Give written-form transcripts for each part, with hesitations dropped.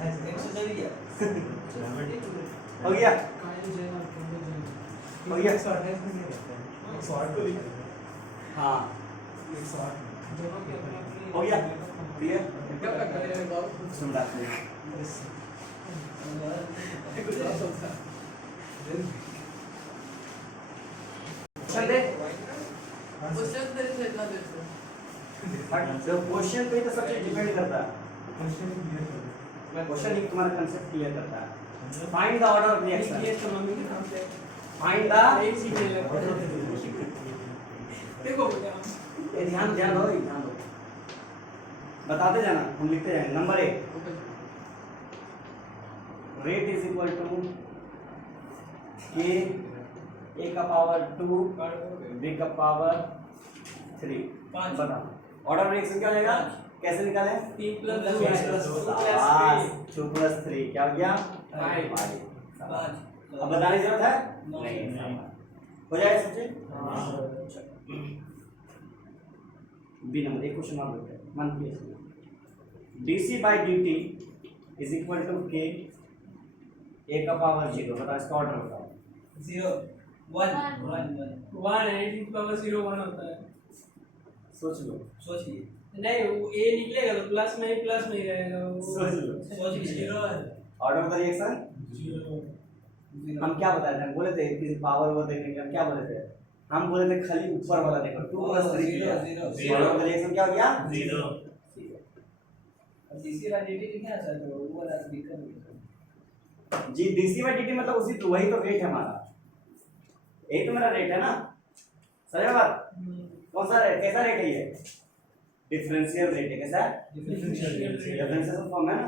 हो गया हो गया हाँ हो गया क्लियर सुन रहा क्वेश्चन पे तो सब चीज डिपेंड करता है क्वेश्चन ही तुम्हारा कंसेप्ट क्लियर करता है find the order of reaction find the देखो ये ध्यान ध्यान दो बताते जाना हम लिखते जाएंगे number 1 rate is equal to K a का पावर 2 b का पावर 3 बता ऑर्डर ऑफ रिएक्शन क्या लेगा कैसे निकालें 3 + 2 + 3 क्या हो गया 5 अब बताने की जरूरत है नहीं हो जाएगा सब चीज बी नंबर एक क्वेश्चन और लेते हैं मान लीजिए dc/dt is equal to K a का पावर 0 बताओ इसका ऑर्डर बताओ 0 1 है 0 1 होता है सोच लो सोचिए नहीं वो ए निकलेगा तो प्लस में ही रहेगा सोच लो सोच लीजिए ऑर्डर ऑफ द रिएक्शन हम क्या बताए थे हम बोले थे कि पावर वो देखने के हम क्या बोले थे हम बोले थे खाली ऊपर वाला देखो 2 + 3 ऑर्डर ऑफ द रिएक्शन क्या हो गया 0 अब dc/dt लिखा है सर तो वो वाला दिक्कत जी dc/dt मतलब उसी तो वही तो रेट है हमारा यही तो मेरा रेट है ना सही बात कौन सा रेट कैसा रेट है ये डिफरेंशियल रेट है कैसा डिफरेंशियल फॉर्म है ना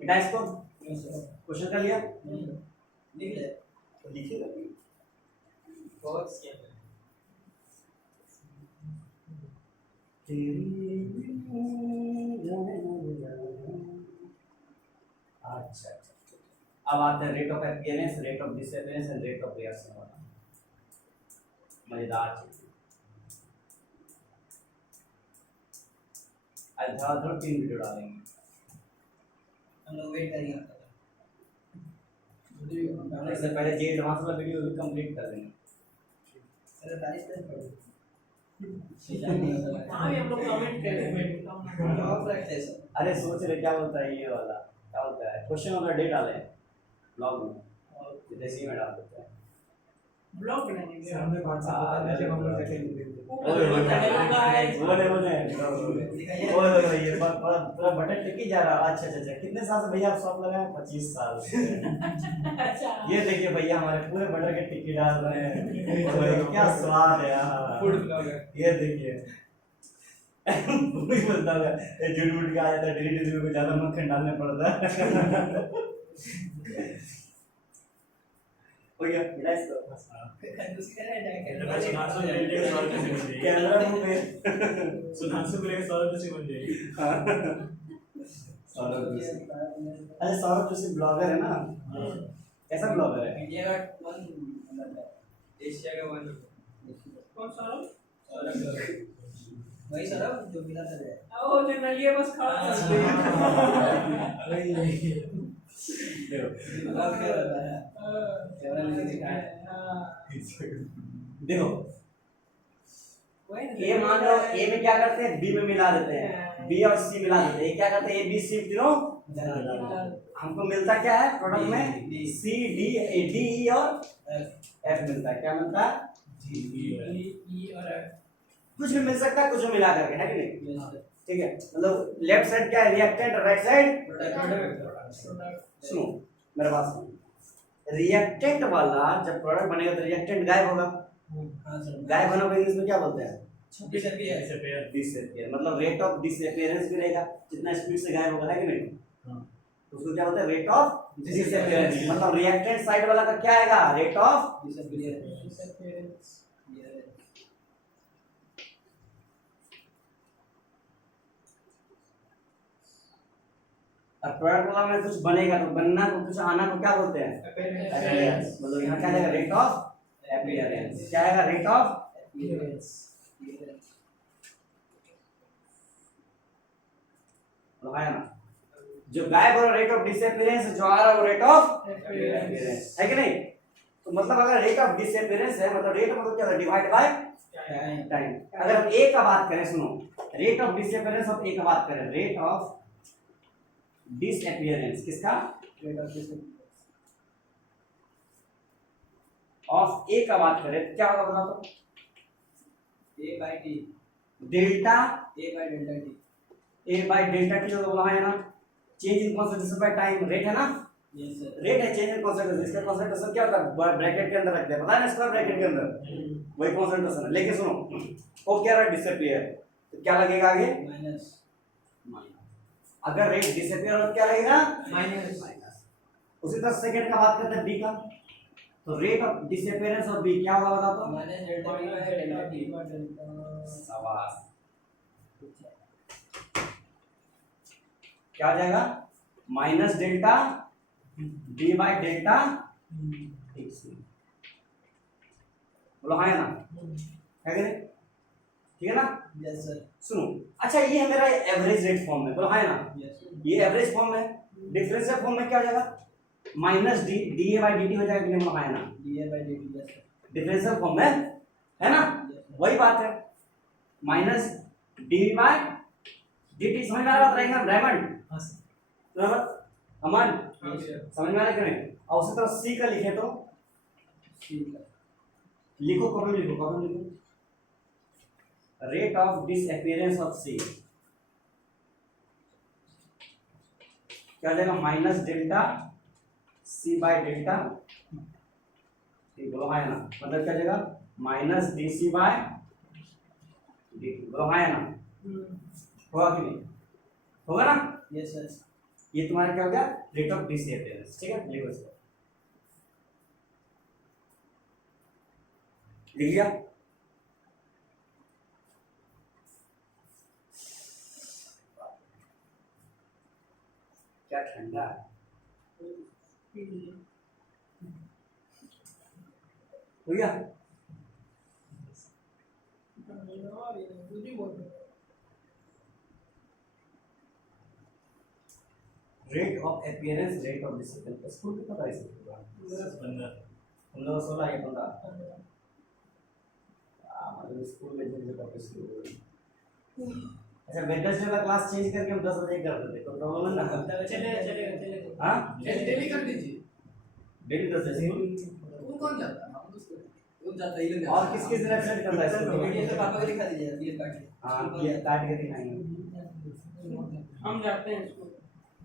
बेटा इसको क्वेश्चन कर लिया लिख ले तो लिखिएगा बहुत क्या है अच्छा अब आते हैं rate of appearance rate of disappearance and rate of reaction वाला मजेदार चीज आज धड़ाधड़ 3 वीडियो डालेंगे हम लोग वेट करेंगे इससे पहले जे एडवांस वाला वीडियो भी कंप्लीट कर देंगे अरे तारीफ कर हां हम लोग कमेंट करेंगे ऑफ रखते हैं सर अरे सोच रहे क्या बोलता है ये वाला क्या बोलता है क्वेश्चन वाला डे डालें ब्लॉग में और देसी में डाल देते हैं ब्लॉग बनाएंगे हमने 5 साल पहले हम लोग देखे ये पूरा बटन टिक ही जा रहा अच्छा कितने साल से भैया आप शॉप लगाए 25 साल ये देखिए भैया हमारे पूरे बटन के टिक्की डाल रहे हैं क्या स्वाद है यार फूड ब्लॉगर ये देखिए बोलता है झूठ मूठ के आ जाता है डेली को ज्यादा मक्खन डालने पड़ता है हो गया मिला इसको कंजूसी कर रहा है कैमरा मुंह पे सुधांशु को लेकर 100 रुपए से बन जाएगी सौरभ जोशी अरे सौरभ जोशी ब्लॉगर है ना कैसा ब्लॉगर है इंडिया का 1 एशिया का 1 कौन सौरभ वही सौरभ जो मिला था ओ जो नलिया बस खड़ा था वही देखो ए मान लो ए में क्या करते हैं बी में मिला देते हैं बी और सी मिला देते हैं क्या करते हैं ए बी सी तीनों हमको मिलता क्या है प्रोडक्ट में C D A D E और एफ मिलता है क्या मिलता है ई और एफ कुछ भी मिल सकता है कुछ भी मिला करके है कि नहीं ठीक है मतलब लेफ्ट साइड क्या है रिएक्टेंट और राइट साइड सुनो मेरे पास रिएक्टेंट वाला जब प्रोडक्ट बनेगा तो रिएक्टेंट गायब होगा गायब होना को इंग्लिश में क्या बोलते हैं डिसअपीयर मतलब रेट ऑफ डिसअपीयरेंस भी रहेगा जितना स्पीड से गायब होगा है कि नहीं तो उसको क्या बोलते हैं रेट ऑफ डिसअपीयरेंस मतलब रिएक्टेंट साइड वाला का क्या आएगा रेट ऑफ डिसअपीयरेंस और प्रोडक्ट वाला में कुछ बनेगा तो बनना को कुछ आना को क्या बोलते हैं अपीयरेंस मतलब यहाँ क्या आएगा रेट ऑफ अपीयरेंस क्या आएगा रेट ऑफ अपीयरेंस लगाया ना, जो गायब हो रहा रेट ऑफ डिसअपीयरेंस, जो आ रहा वो रेट ऑफ अपीयरेंस है कि नहीं? तो मतलब अगर रेट ऑफ डिसअपीयरेंस है मतलब रेट मतलब क्या है, डिवाइड बाय टाइम। अगर हम ए का बात करें, सुनो, rate of disappearance of A का बात करें, रेट ऑफ डिसअपीयरेंस किसका, rate of disappearance of A का बात करें तो क्या होगा बता दो, A by T, delta A by delta T, A by delta T होगा, बोला है ना, change in concentration by time, rate है ना, यस सर, रेट है चेंज इन कंसंट्रेशन, इसका कंसंट्रेशन क्या होता है ब्रैकेट के अंदर रखते हैं, पता है ना, स्क्वायर ब्रैकेट के अंदर वही कंसंट्रेशन है। लेकिन सुनो वो क्या रहा डिसअपीयर, तो क्या लगेगा आगे, माइनस, अगर रेट डिसअपीयर हो तो क्या लगेगा, माइनस। उसी तरह सेकंड का बात करते हैं बी का, तो rate of disappearance of B क्या होगा बता दो, minus delta T by delta T, शाबाश, क्या आ जाएगा, minus delta D by delta, बोलो हाँ है ना, है कि नहीं, ठीक है ना। यस सर, सुनो, अच्छा ये है मेरा एवरेज रेट फॉर्म में, बोलो हाँ है ना, यस ये एवरेज फॉर्म है, डिफरेंशियल फॉर्म में क्या हो जाएगा, minus D D A by D T हो जाएगा कि नहीं, बोलो हाँ है ना, D A by D T, yes sir, differential form में है ना, वही बात है, minus D by D T, समझ में आ रहा है डायमंड, हाँ सर, बराबर अमन, सर, समझ में आ रहा है कि नहीं। और उसी तरह सी का लिखे तो ठीक है, लिखो, कॉपी लिखो, कॉपी लिखो, rate of disappearance of C क्या हो जाएगा, minus delta C by delta, ठीक बोलो हाँ है ना, मतलब क्या हो जाएगा, minus D C by D T, बोलो हाँ है ना, होगा कि नहीं, होगा ना, यस सर, ये तुम्हारा क्या हो गया, रेट ऑफ डिसअपीयरेंस, ठीक है, लिखो इसको, लिख लिया, क्या ठंडा है, हो गया, rate of appearance, rate of disappearance, school में पता है इसको, 15 16 या 15, मतलब स्कूल में जब टॉपिक शुरू हो गई। अच्छा वेडनेसडे वाला क्लास चेंज करके हम 10 बजे कर देते, कोई प्रॉब्लम है ना, चलेगा चलेगा चलेगा, हाँ डेली कर दीजिए, डेली 10 बजे, वो कौन जाता है, हम तो वो जाता ही नहीं, और किस किस रिलेटेड करता है इसको, वीडियो तो पापा को दिखा दीजिए, क्लियर काट के, हाँ ये काट के दिखाएंगे, हम जाते हैं स्कूल,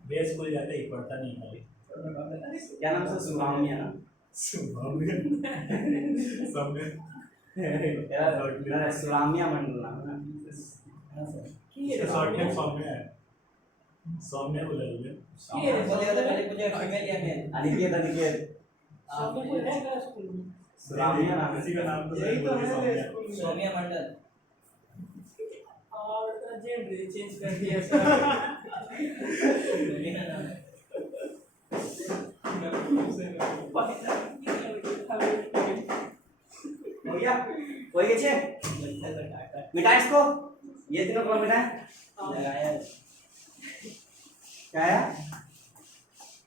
वे स्कूल जाते ही पढ़ता नहीं खाली, क्या नाम से, सुब्रमण्य ना, मेरा सुब्रमण्य मंडल नाम है ना, शॉर्ट नेम सौम्य है, सौम्य बोला मुझे, बोले वाला पहले मुझे फीमेल या मेल, अनिकेत अनिकेत आपने कोई है क्या स्कूल में, सुब्रमण्य नाम है, किसी का नाम तो यही तो सही बोले, है सौम्य। स्कूल में, सौम्या मंडल, और तो जेंडर चेंज कर दिया हो गया, हो गया छे, मिटा इसको, ये तीनों कौन मिटा है, लगाया क्या है,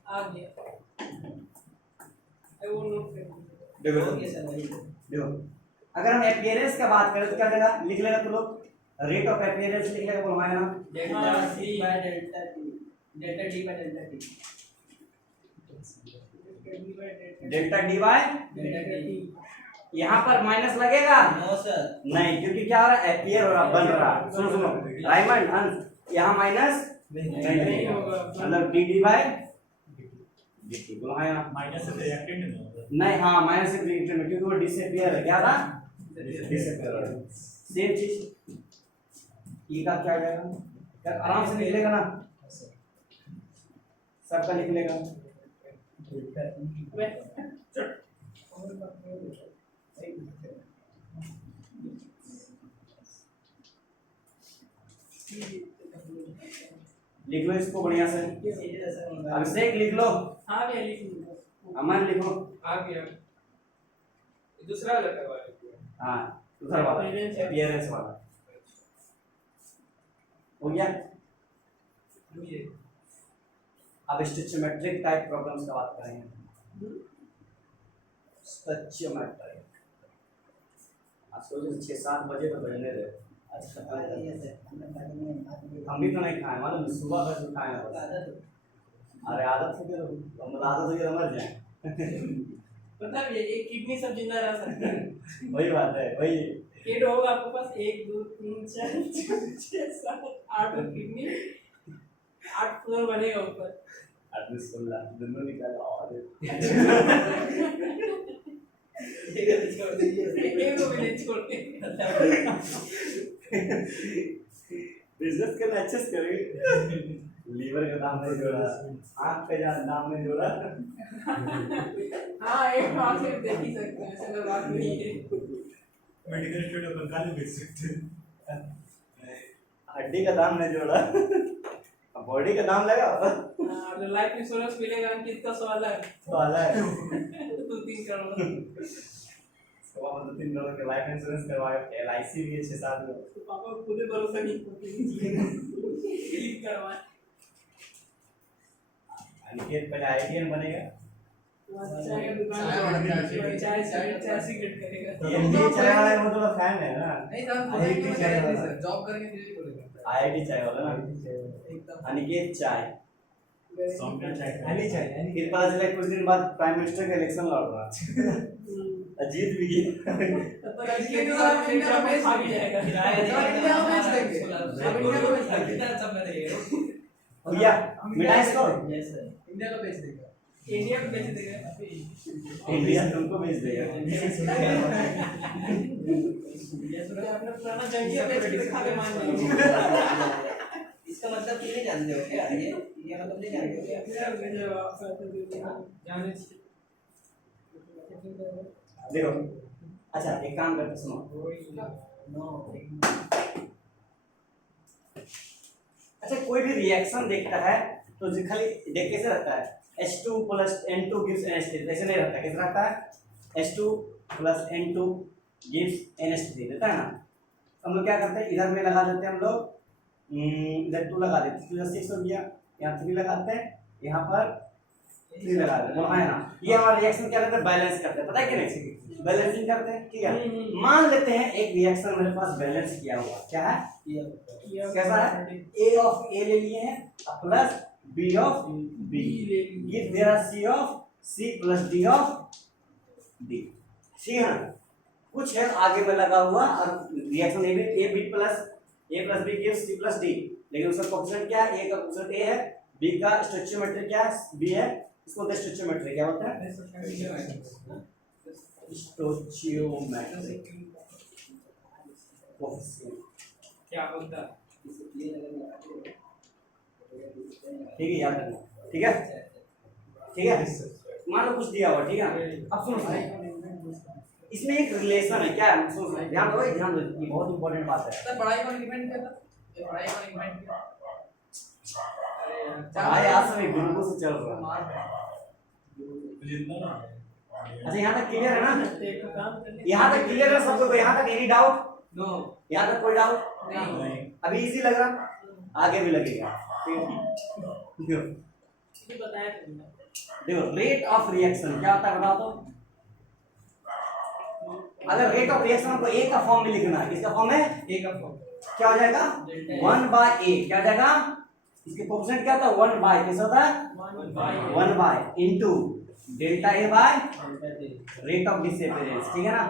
आ गया, वो नोट कर देखो ओके सर, वही देखो, अगर हम अपीयरेंस का बात करें तो क्या देगा, लिख लेगा तो लोग, रेट ऑफ अपीयरेंस लिख लेगा, बोलो हाँ ना, delta C by delta T, delta D by delta T, delta D by, delta T, यहाँ पर माइनस लगेगा, नो सर, नहीं क्योंकि क्या हो रहा है, अपीयर हो रहा, बन रहा, सुनो सुनो डायमंड अंश, यहाँ माइनस नहीं होगा, मतलब D D by D T, बोलो हाँ ना, माइनस से रिएक्टेंट नहीं होगा, नहीं हाँ माइनस से रिएक्टेंट में, क्योंकि वो डिसअपीयर है, क्या था डिसअपीयर है, सेम चीज ई का क्या आ जाएगा, क्या आराम से निकलेगा ना, सबका निकलेगा, लिख लो इसको बढ़िया से, अभिषेक लिख लो, आ गया लिख लो, अमन लिखो, आ गया, दूसरा लड़का वाला, हाँ दूसरा वाला अपीयरेंस वाला हो गया, अब स्टोचियोमेट्रिक टाइप प्रॉब्लम्स का बात करेंगे। स्टोचियोमेट्रिक आज सोचे 6-7 बजे तो बजने रहे। अच्छा हम भी तो नहीं खाए, मालूम सुबह का जो खाए हैं बस। अरे आदत हो गई तो मतलब आदत हो गई तो मर जाए। मतलब ये एक किडनी सब जिंदा रह सकता है। वही बात है, वही किड होगा आपके पास 1 2 3 4 5 6 7 8 किडनी 8 फ्लोर बनेगा ऊपर। आदमी 16 दोनों निकाला और एक को भी नहीं छोड़ते। बिजनेस करना अच्छे से करेंगे। लीवर का दाम नहीं जोड़ा, आँख का दाम नहीं जोड़ा। हाँ एक बात है, देख ही सकते हैं, ऐसा बात नहीं है। मेडिकल स्टूडियो कंकाल भी बेच सकते हैं। हड्डी का दाम नहीं जोड़ा, बॉडी का दाम लगा। हाँ, जो लाइफ इंश्योरेंस मिलेगा कितना सवाल है? सवाल है 2-3 करोड़। तो 3 करोड़ का लाइफ इंश्योरेंस करवाए, LIC भी 6-7 में। तो पापा को खुद ही भरोसा नहीं करवाए। अनिकेत पहले IITN बनेगा, चाय का दुकान, चाय सिगरेट करेगा। ये चलाने वाला है, वो तो फैन है ना। नहीं सर, IIT चाय वाला जॉब करेंगे फिर बोलेगा IIT चाय वाला ना, एकदम अनिकेत चाय। सौम्या चाय अली चाय फिर पता चला कुछ दिन बाद प्राइम मिनिस्टर का इलेक्शन लड़ रहा, जीत भी गया। तो अनिकेत तो आप इंडिया में खा भी जाएगा। इंडिया में बेच देंगे, सब इंडिया में बेच देंगे। कितना अच्छा बनेगा भैया मिठाई इसको इंडिया को बेच देगा। इंडिया को बेच देगा। इंडिया तुमको भेज देगा। अपना पुराना जंगिया बेच के खा के मान जाएंगे। इसका मतलब तुम नहीं जानते हो क्या ये मतलब नहीं जानते हो क्या? जाने देखो अच्छा एक काम करते सुनो, अच्छा कोई भी रिएक्शन देखता है तो खाली देख कैसे रहता है, H2 + N2 gives NH3, ऐसे नहीं रहता, कैसे रहता है H2 + N2 gives NH3 देता है ना। हम लोग क्या करते हैं, इधर में लगा देते हैं हम लोग, इधर 2 लगा देते हैं, 6 हो गया, यहाँ 3 लगाते हैं, यहाँ पर 3 लगा देते हैं, है ना। ये हमारा रिएक्शन क्या करते हैं, बैलेंस करते हैं, पता है कि नहीं, बैलेंसिंग करते हैं, ठीक है। मान लेते हैं एक रिएक्शन मेरे पास बैलेंस किया हुआ, क्या है, कैसा है, A of A ले लिए हैं plus B of B, give there C of C plus D of D, ठीक है ना। कुछ है आगे में लगा हुआ और reaction A B plus A plus B gives C plus D, लेकिन उसका कोएफिशिएंट क्या है, A का कोएफिशिएंट A है, B का स्टोइचियोमेट्री क्या है, B है, इसको दे स्टोइचियोमेट्री क्या होता है, स्टोइचियोमेट्री कोएफिशिएंट, क्या होता है? ठीक है, याद रखना, ठीक है, ठीक है। मान लो कुछ दिया हुआ, ठीक है। अब सुनो, इसमें एक रिलेशन है, क्या है, सुनो ध्यान दो, ये बहुत इंपॉर्टेंट बात है। सर पढ़ाई को डिपेंड करता है, ये पढ़ाई को डिपेंड करता पढ़ाई आज समय गुरुकुल से चल रहा है। जितना ना अच्छा यहाँ तक क्लियर है ना, एक काम करने यहाँ तक क्लियर है सबको, यहाँ तक एनी डाउट, नो यहाँ तक कोई डाउट नहीं अभी इजी लग रहा, आगे भी लगेगा, ठीक है। ये बताया तुमने। देखो रेट ऑफ रिएक्शन क्या होता है बताओ तो, अगर रेट ऑफ रिएक्शन हमको A का फॉर्म में लिखना है, किसका फॉर्म है, A का फॉर्म क्या हो जाएगा, 1/A, क्या हो जाएगा, इसके कोएफिशिएंट क्या होता है, 1/, कैसा होता है, 1/, into delta A by rate of disappearance, ठीक है ना,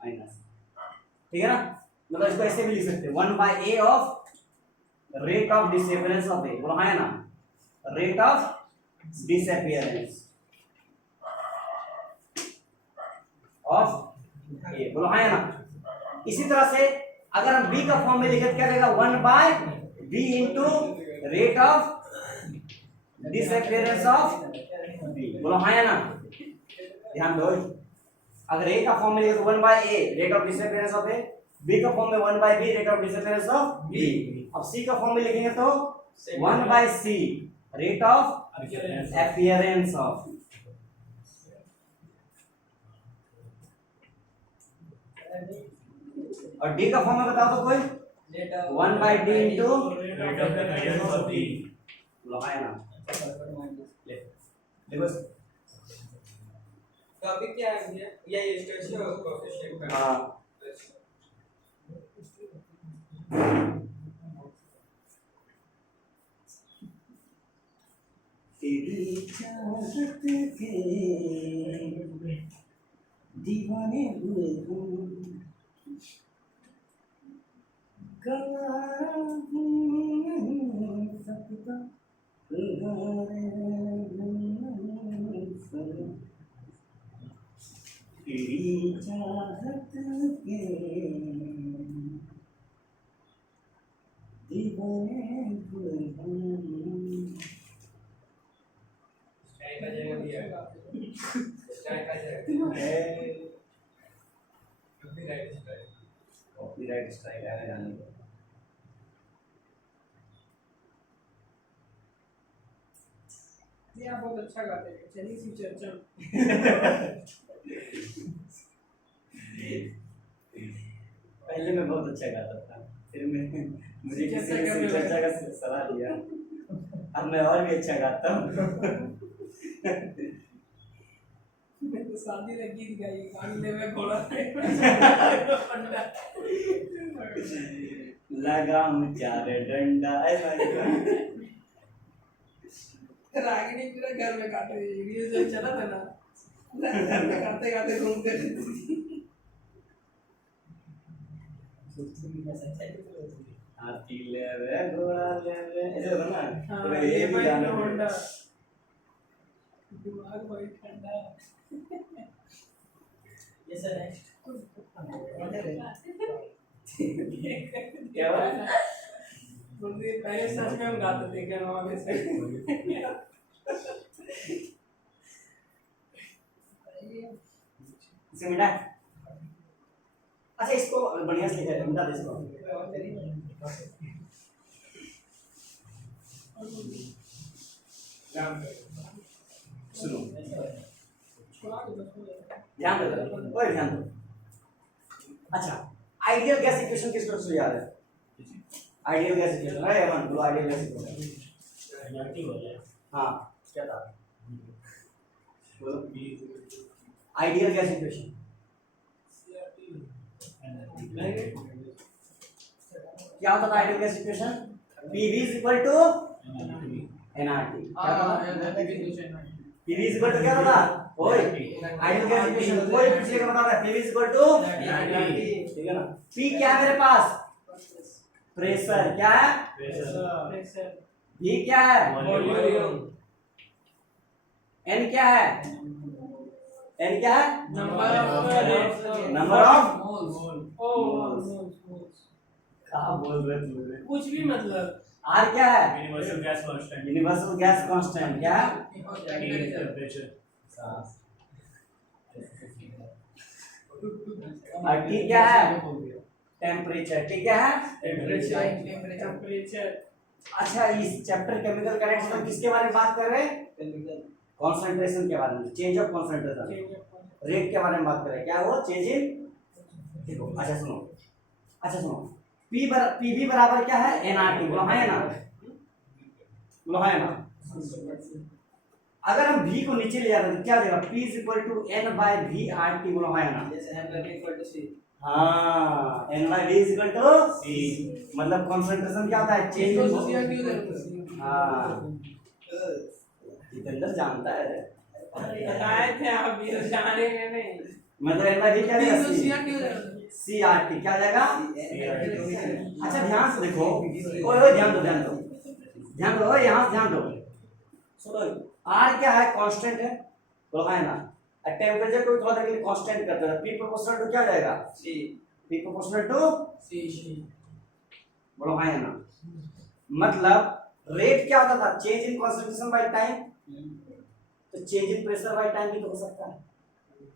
माइनस, ठीक है ना। मतलब इसको ऐसे भी लिख सकते हैं, 1/A of rate of disappearance of A, बोलो हाँ ना, rate of disappearance of A, बोलो हाँ ना। इसी तरह से अगर हम B का फॉर्म में लिखे तो क्या रहेगा, 1/B into rate of disappearance of B, बोलो हाँ ना। ध्यान दो, अगर A का फॉर्म में लिखे तो 1/A rate of disappearance of A, B का फॉर्म में 1/B rate of disappearance of B, अब C का फॉर्म में लिखेंगे तो 1/C rate of appearance of, और D का फॉर्म में बताओ तो कोई, 1 by d into Rate of appearance of D. लो है ना ले देखो टॉपिक क्या है भैया? या इलस्ट्रेशन और कोएफिशिएंट का? हाँ तेरी चाहत के दीवाने हुए हम गवारा नहीं सकता तेरी चाहत के दीवाने हुए हम स्ट्राइक आ जाएगा भैया। स्ट्राइक आ जाएगा। Copyright strike. कॉपीराइट स्ट्राइक आएगा जाने दो। ये आप बहुत अच्छा गाते हैं। चलिए इसी चर्चा में। पहले मैं बहुत अच्छा गाता था, फिर मैं मुझे किसी ने करने लगा। चर्चा का सलाह दिया, अब मैं और भी अच्छा गाता हूँ। मैं तो शादी में गीत गाई गाने में घोड़ा पंडा लगाम चार डंडा ऐसा ही था। रागिनी पूरा घर में काटे वीडियो जब चला था ना घर में गाते गाते घूमते रहती थी। हाथी ले रे घोड़ा ले रे ऐसे होता ना। हाँ, तो ये ये भी भाई गाना होंडा दिमाग भाई ठंडा। ये सर नेक्स्ट क्या हुआ? बोलते पहले सच में हम गाते थे क्या वहाँ पे से इसे मिटा। अच्छा इसको बढ़िया से लिखा है, मिटा दे इसको। सुनो ध्यान दो, ओए ध्यान दो। अच्छा आइडियल गैस इक्वेशन किस तरह से याद है? आइडियल गैस इक्वेशन, अरे अमन बोलो आइडियल गैस इक्वेशन। एनआरटी वाला है। हाँ क्या था? बोलो आइडियल गैस इक्वेशन। क्या होता था ideal gas equation? PV is equal to nRT। PV is equal to क्या होता था? ओए आइडियल गैस इक्वेशन कोई पूछेगा बता रहा है PV is equal to nRT, ठीक है ना? P क्या है मेरे पास? प्रेशर। क्या है? प्रेशर। V क्या है? वॉल्यूम। N क्या है? N क्या है? नंबर ऑफ कहाँ बोल रहे तुम? कुछ भी मतलब R क्या है? Universal gas constant. Universal gas constant. क्या है? टेंपरेचर। और T क्या है? टेम्परेचर। T क्या है? टेम्परेचर। अच्छा इस चैप्टर केमिकल करेंट्स में किसके बारे में बात कर रहे हैं? कंसंट्रेशन के बारे में, चेंज ऑफ कंसंट्रेशन, रेट के बारे में बात कर रहे हैं। क्या हुआ? Change in. अच्छा सुनो पीवी बराबर क्या है? एनआरटी। बोलो हाँ ना, बोलो हाँ ना। अगर हम v को नीचे ले जाते तो क्या हो जाएगा? P is equal to n by v RT। बोलो हाँ ना। हाँ n by v is equal to c। मतलब कंसंट्रेशन क्या होता है? चेंज। हाँ जितेंद्र जानता है। बताए थे आप ये जाने में नहीं। मतलब n by v क्या जाएगा? CRT क्या जाएगा? अच्छा ध्यान से देखो, ओए ध्यान दो ओए यहाँ से ध्यान दो। सुनो R क्या है? कांस्टेंट है। बोलो हाँ ना। टेम्परेचर को थोड़ा देर के लिए कांस्टेंट करते हैं। P प्रोपोर्शनल टू क्या जाएगा? P प्रोपोर्शनल टू बोलो हाँ ना। मतलब रेट क्या होता था? Change in concentration by time. तो change in pressure by time भी तो हो सकता है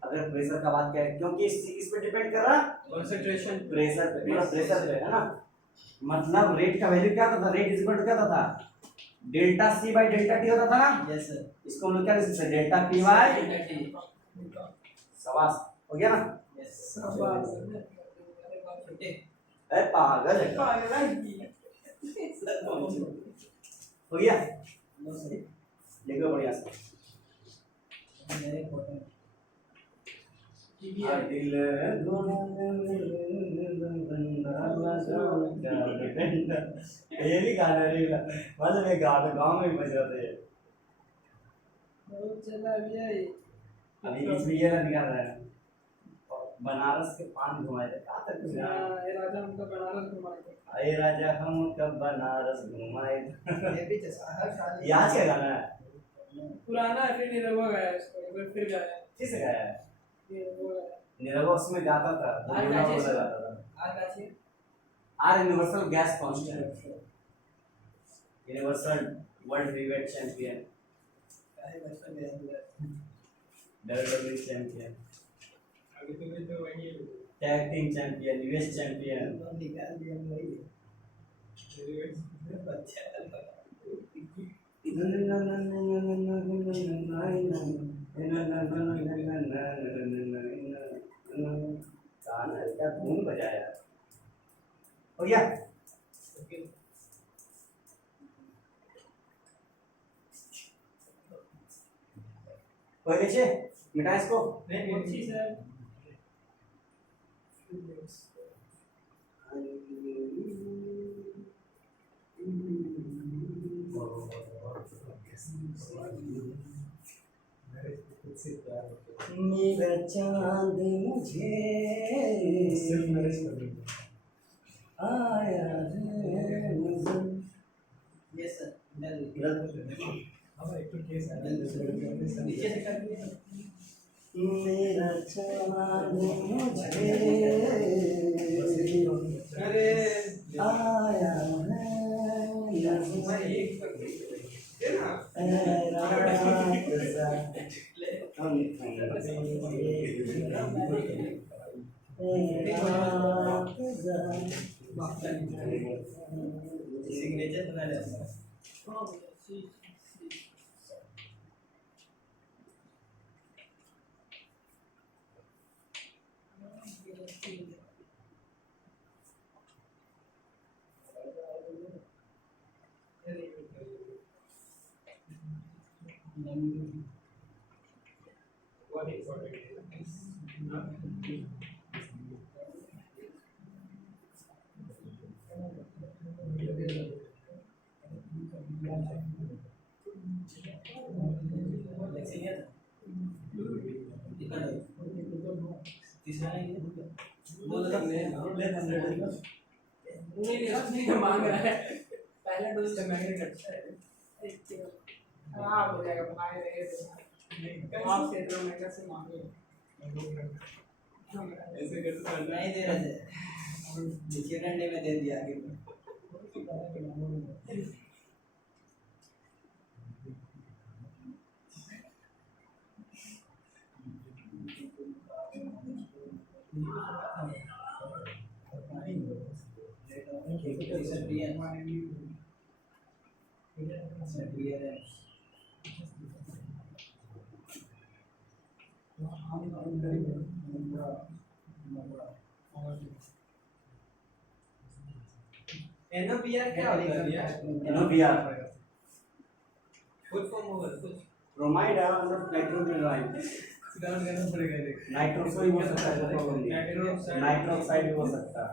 अगर प्रेशर का बात करें, क्योंकि इस पे डिपेंड कर रहा कंसंट्रेशन प्रेशर पे, मतलब प्रेशर पे है ना। मतलब रेट का वैल्यू क्या होता था? रेट इज इक्वल टू क्या होता था? Delta C by delta T होता था ना। Yes sir. इसको हम लोग क्या लिख सकते हैं? डेल्टा P बाय शाबाश, हो गया ना? यस। अरे पागल है पागल है ये। हो गया नो सही लिखो बढ़िया से मेरे फोटो आ दिल ये भी गाना रे मतलब ये गाना गांव में भी बज रहा था ये बहुत चला अभी है अभी बीच में ये ना निकाल रहा है बनारस के पान घुमाए थे कहाँ तक घुमाए ये राजा उनका बनारस घुमाए थे। अरे राजा हम कब बनारस घुमाए ये भी जैसा हर साल ये आज का गाना है पुराना है फिर निरहुआ गाया इसको एक बार फिर गाया किस गाया है निरहुआ गाया। निरहुआ उसमें गाता था आज दुनिया गाचे को से- गाता था आज काची R universal gas constant universal world heavyweight champion काहे बचपन में हुआ WWE चैंपियन अभी तो मैं तो वही tag team champion US champion तो निकाल दिया वही बच्चा गाना क्या धुन बजाया हो गया कोई नीचे मिटा इसको नहीं अच्छी सर मेरा चांद मुझे आया है नजर यस सर डन नीचे से कर दिया मेरा चांद मुझे अरे आया है नजर एक कर देना सिग्नेचर बना लेना तीसरा नहीं बोल नहीं मांग रहा है पहला डोज का मैंने करता है खराब हो जाएगा भाई रहे तो आप से तो मैं कैसे मांगे ऐसे कर तो नहीं दे रहे थे देखिए रंडे में दे दिया आगे एनओपीआर क्या होता है एनओपीआर फुल फॉर्म होगा कुछ ब्रोमाइड है मतलब नाइट्रोक्लोराइड डाउन करना पड़ेगा नाइट्रोक्सो भी हो सकता है कोई प्रॉब्लम नहीं नाइट्रोक्साइड भी हो सकता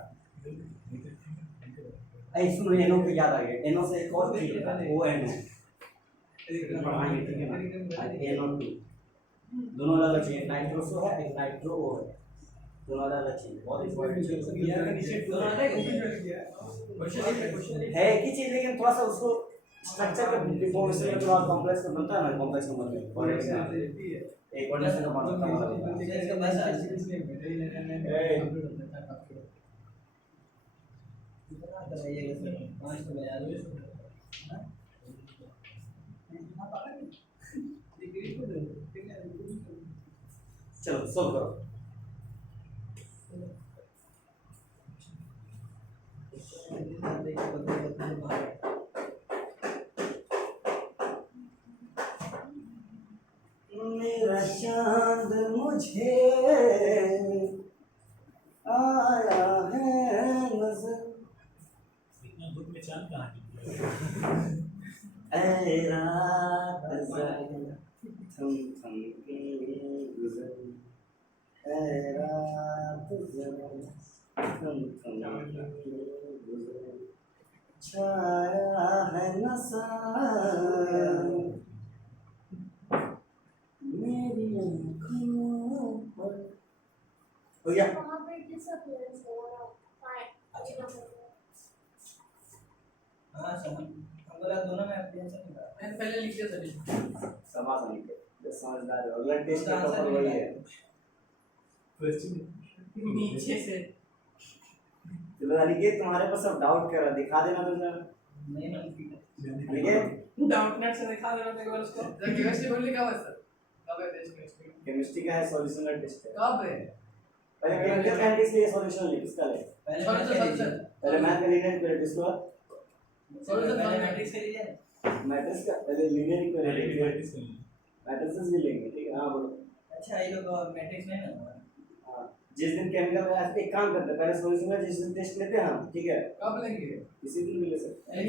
है सुनो एनओ पे याद आ गया एनओ से एक और चीज होता है ओ एनओ पढ़ाएंगे ठीक है ना एनओ टू दोनों अलग चाहिए नाइट्रोसो है एक नाइट्रो ओ है दोनों अलग चाहिए बहुत इंपॉर्टेंट चीज यार का नीचे दोनों आता है क्वेश्चन है एक ही चीज लेकिन थोड़ा सा उसको स्ट्रक्चर का डिफॉर्मेशन में थोड़ा कॉम्प्लेक्स बनता है ना कॉम्प्लेक्स नंबर में फॉर एग्जांपल एक और जैसे का बनता है इसका भाषा पांच तो बजा दो चलो सॉल्व करो मेरा चांद मुझे आया है नजर बुक में चांद कहाँ निकला? ऐ रात ज़रा थम थम के गुज़र, ऐ रात ज़रा थम थम के गुज़र, छाया है नशा मेरी आँखों पर। हो गया? वहाँ पे disappearance हो रहा है। हाँ सर हमको लगा दोनों में एप्लीकेशन निकाला मैंने पहले लिख दिया था समास नहीं के बस समझदार हो। अगला टेस्ट का आंसर टॉपर भी वही है। है। क्वेश्चन नीचे से चलो अनिकेत तुम्हारे पर सब डाउट कर रहा, दिखा देना तो जरा। नहीं मन की अनिकेत डाउटनेट से दिखा देना एक बार उसको केमिस्ट्री बोल लिखा हुआ सर कब है टेस्ट केमिस्ट्री केमिस्ट्री का है, सॉल्यूशन का टेस्ट है। कब है पहले केमिकल काइनेटिक्स लिए सॉल्यूशन लिख, किसका ले? पहले मैथ का लीनियर इक्वेलिटी, उसके बाद पहले मैट्रिक्स के लिए मैट्रिक्स का, पहले लीनियर इक्वेलिटी, मैट्रिसेस भी लेंगे, ठीक है? हाँ बोलो। अच्छा ये लोग मैट्रिक्स नहीं ना हाँ, जिस दिन केमिकल का एक काम करते हैं, पहले सॉल्यूशन का जिस दिन टेस्ट लेते हैं हम, ठीक है? कब लेंगे किसी दिन भी ले सकते हैं। नहीं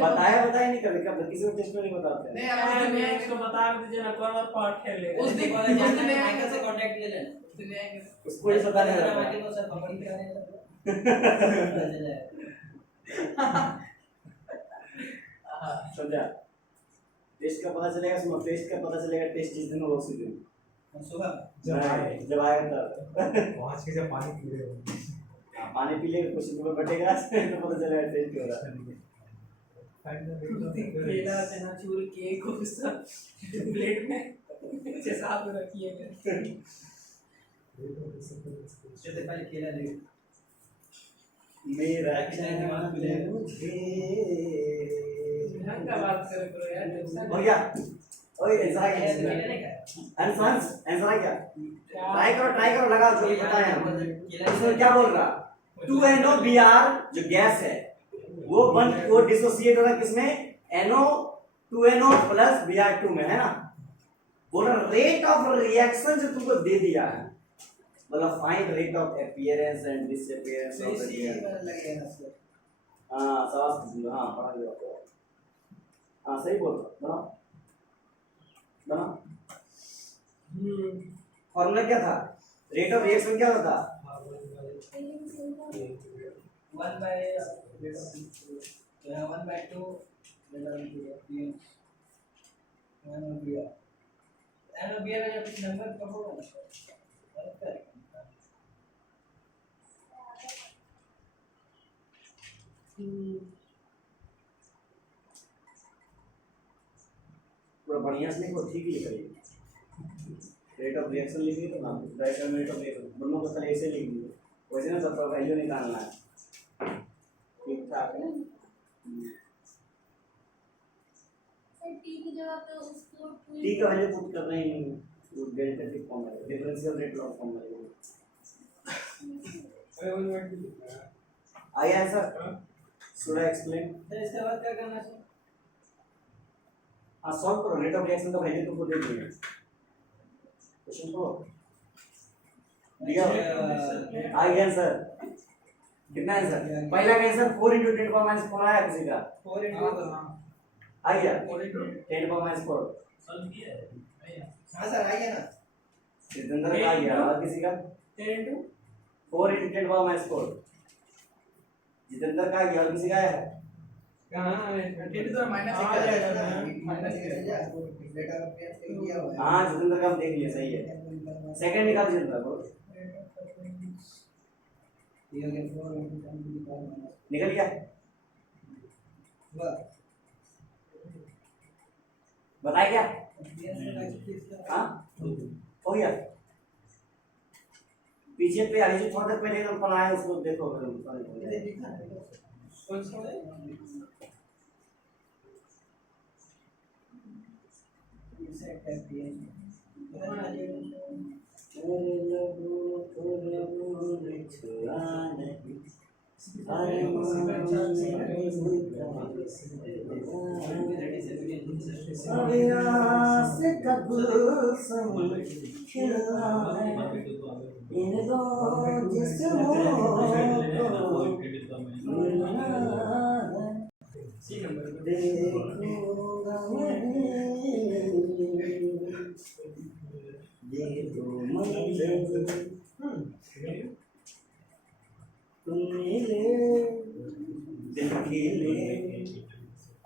बताया नहीं कभी, कब किसी को टेस्ट में नहीं बताते हैं। आप उस दिन इसको बता दीजिए ना कौन और पार्ट खेल लेगा उस दिन माइकल से कांटेक्ट ले लेना उस दिन आएंगे उसको ये पता नहीं रहता। माइकल को सर पकड़ के आने समझा? टेस्ट का पता चलेगा, सुनो, टेस्ट का पता चलेगा, टेस्ट जिस दिन होगा उसी दिन। सुबह जब आएगा तब। पहुंच के जब पानी पी रहे हो हाँ, पानी पी लेगा, कुछ रुपये बटेगा तो पता चलेगा टेस्ट हो रहा है। केला चनाचूर केक को सब प्लेट में अच्छे साथ में रखिए चलते पहले केला ले मेरा चना ले मुझे। ढंग का बात करे करो यार हो गया? ओए ऐसा क्या? आंसर क्या? ट्राई करो, लगाओ जो बताया हम। इसमें क्या बोल रहा? 2NO-Br जो गैस है वो डिसोसिएट हो रहा है किसमें? NO2NO प्लस Br2 में, है ना? बोल रहा रेट ऑफ रिएक्शन जो तुमको दे दिया है, मतलब find rate of appearance and disappearance of the reaction. हाँ सवाल हाँ पढ़ा लिया आपको। हाँ सही बोल रहा, बना फॉर्मूला क्या था? रेट ऑफ रिएक्शन क्या होता? 1/2 पूरा बढ़िया से लिखो, ठीक लिख रही है। रेट ऑफ रिएक्शन लिखी तो नाम रेट ऑफ रिएक्शन दोनों को पहले ऐसे लिख दिए, वैसे ना सबका वैल्यू निकालना है। ठीक ठाक है। सर टी की जगह पे उसको टी का वैल्यू पुट कर रहे हैं, वो डेल्टा टी फॉर्म है, डिफरेंशियल रेट ऑफ फॉर्म है। आया आंसर? Should I explain? इसके बाद क्या करना है? हाँ सॉल्व करो। रेट ऑफ रिएक्शन का वैल्यू तुमको दे दिया, क्वेश्चन को दिया। आ गया आंसर? कितना आंसर? पहला का आंसर 4 × 10⁻⁴ आया किसी का? 4 × आ गया 10⁻⁴। सॉल्व किया है हाँ सर आ गया ना। जितेंद्र का आ गया, और किसी का? 4 × 10⁻⁴। जितेंद्र का आ गया, और किसी का आया? हाँ जितेंद्र का हम देख लिया, सही है। सेकंड निकाल जितेंद्र को, निकल गया। बताया क्या? हाँ हो गया। पीछे पे आगे जो थोड़ा देर पहले हम पढ़ाए उसको देखो, सी नंबर देखूंगा मैं ये तो मंजिल तुम मिले दिल खिले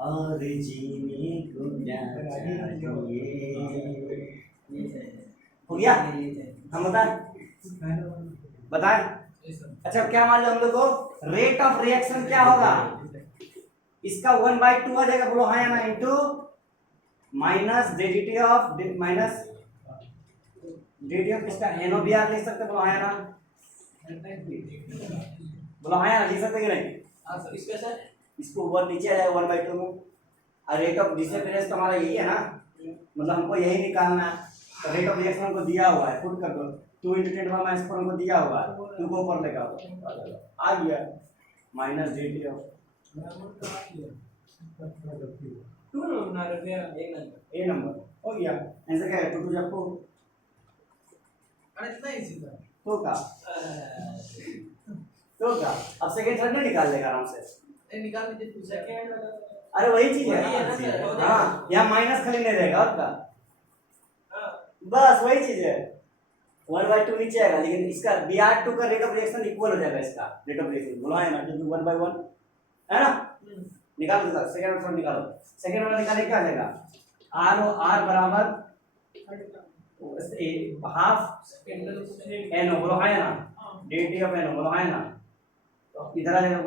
और जीने को क्या चाहिए। हो गया? हम बताएं। अच्छा क्या मान लो हम लोग को रेट ऑफ रिएक्शन क्या होगा, इसका 1/2 आ जाएगा, बोलो हाँ या ना, into minus derivative of minus derivative of इसका NOBR लिख सकते, बोलो हाँ या ना, बोलो हाँ या ना, लिख सकते कि नहीं? हाँ सर इसका सर इसको ऊपर नीचे आ जाएगा 1/2 में, और रेट ऑफ डिसअपियरेंस तो हमारा यही है ना, मतलब हमको यही निकालना है। तो रेट ऑफ रिएक्शन हमको दिया हुआ है, पुट कर दो 2 × 10⁻⁴ हमको दिया हुआ है, 2 को ऊपर लेकर आ गया माइनस डेरिवेटिव ऑफ 2 नंबर बना रहे थे एक नंबर ए नंबर हो गया। आंसर क्या है? 2 2 जब को अरे इतना इजी था तो का अब सेकंड थर्ड नहीं निकाल लेगा आराम से। ए निकाल लीजिए तू सेकंड अरे वही चीज है वही है ना सर, हो जाएगा। हाँ, यहाँ माइनस खाली नहीं रहेगा और का हां बस वही चीज है, 1/2 नीचे आएगा, लेकिन इसका Br2 का रेट ऑफ रिएक्शन इक्वल हो जाएगा इसका रेट ऑफ रिएक्शन, बोलो है ना, क्योंकि 1/1 है ना। निकालो सर, सेकंड वाला निकालो, सेकंड वाला निकाले क्या आ जाएगा, R बराबर हाफ NO, बोलो है ना, डेरिवेटिव ऑफ NO, बोलो है ना, तो इधर आ जाएगा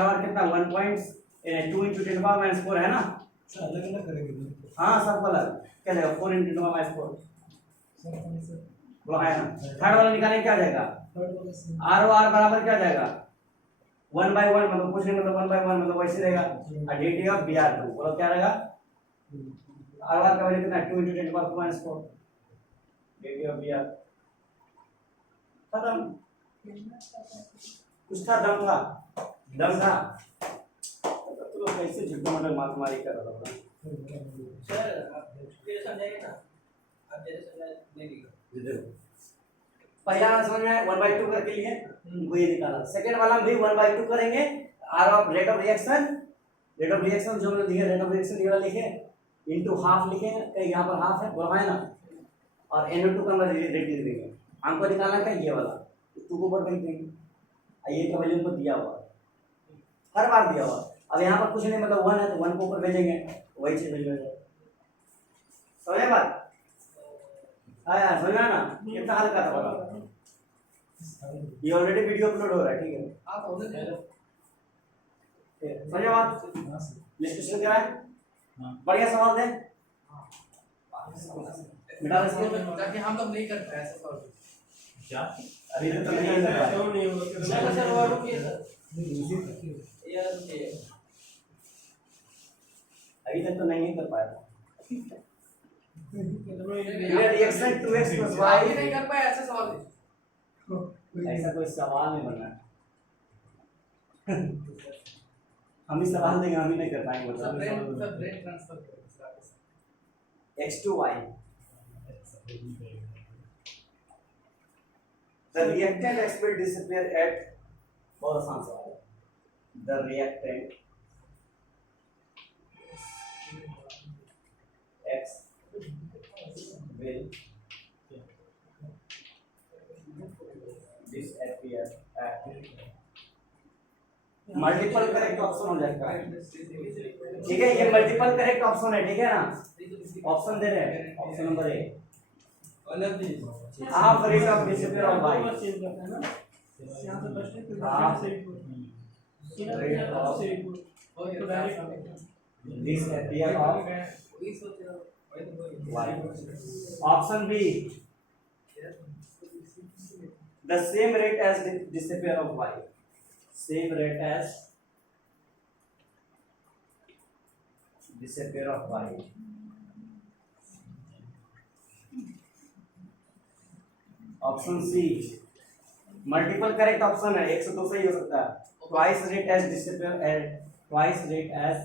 R कितना 1.2 × 10⁻⁴ है ना। सर अलग अलग करेंगे हाँ सब अलग क्या जाएगा 4 × 10⁻⁴, बोलो है ना। थर्ड वाला निकालेंगे क्या आ जाएगा, R बराबर क्या आ जाएगा 1/1, मतलब कुछ नहीं, मतलब 1/1 मतलब वैसे रहेगा, और डेरिवेटिव ऑफ Br2, बोलो क्या रहेगा, R का वैल्यू कितना है 2 × 10⁻⁴, डेरिवेटिव ऑफ Br खत्म। कुछ था दम था तो कैसे झूठा मतलब मातमारी कर रहा था सर आप फिर समझाइए ना, आप जैसे समझा नहीं पहला वाला समझ में आया 1/2 करके लिए वो ये निकाला, सेकंड वाला भी 1/2 करेंगे, R of rate of reaction जो मैंने लिखे रेट ऑफ रिएक्शन ये वाला लिखे इनटू हाफ लिखेंगे, कहीं यहाँ पर हाफ है बोला है ना, और NO2 का हम रेट लिख देंगे, हमको निकालना क्या ये वाला 2 को ऊपर फेंक देंगे, ये का वैल्यू को दिया हुआ हर बार दिया हुआ, अब यहाँ पर कुछ नहीं, मतलब 1 है तो 1 को ऊपर भेजेंगे, वही चीज भेज देंगे। समझे बात? आया समझा ना, कितना हल्का था बता। ये ऑलरेडी वीडियो अपलोड हो रहा है, ठीक है आप होने दे समझे बात, डिस्कशन करा है, बढ़िया सवाल दे बेटा, इसको ताकि हम लोग नहीं कर पाए ऐसा सवाल क्या अभी तक तो नहीं कर रहा है। सर सर वो रुकिए सर ये रुकिए अभी तक तो नहीं कर पाया रिएक्शन 2x + y आगे नहीं कर पाए ऐसा सवाल ऐसा कोई सवाल नहीं बनना है। हम ही सवाल देंगे, हम ही नहीं कर पाएंगे सब ब्रेन मतलब transfer x2y the reactant x will disappear at, बहुत आसान सवाल है, the reactant x will disappear at multiple correct option हो जाएगा, ठीक है, ये मल्टीपल करेक्ट ऑप्शन है, ठीक है ना, ऑप्शन दे रहे हैं, option number A half rate of disappear of y, half rate of disappear of y, option B the same rate as disappear of y, same rate as disappear of y, option C multiple correct option है, 1 से 2 सही हो सकता है, twice rate as disappear at twice rate as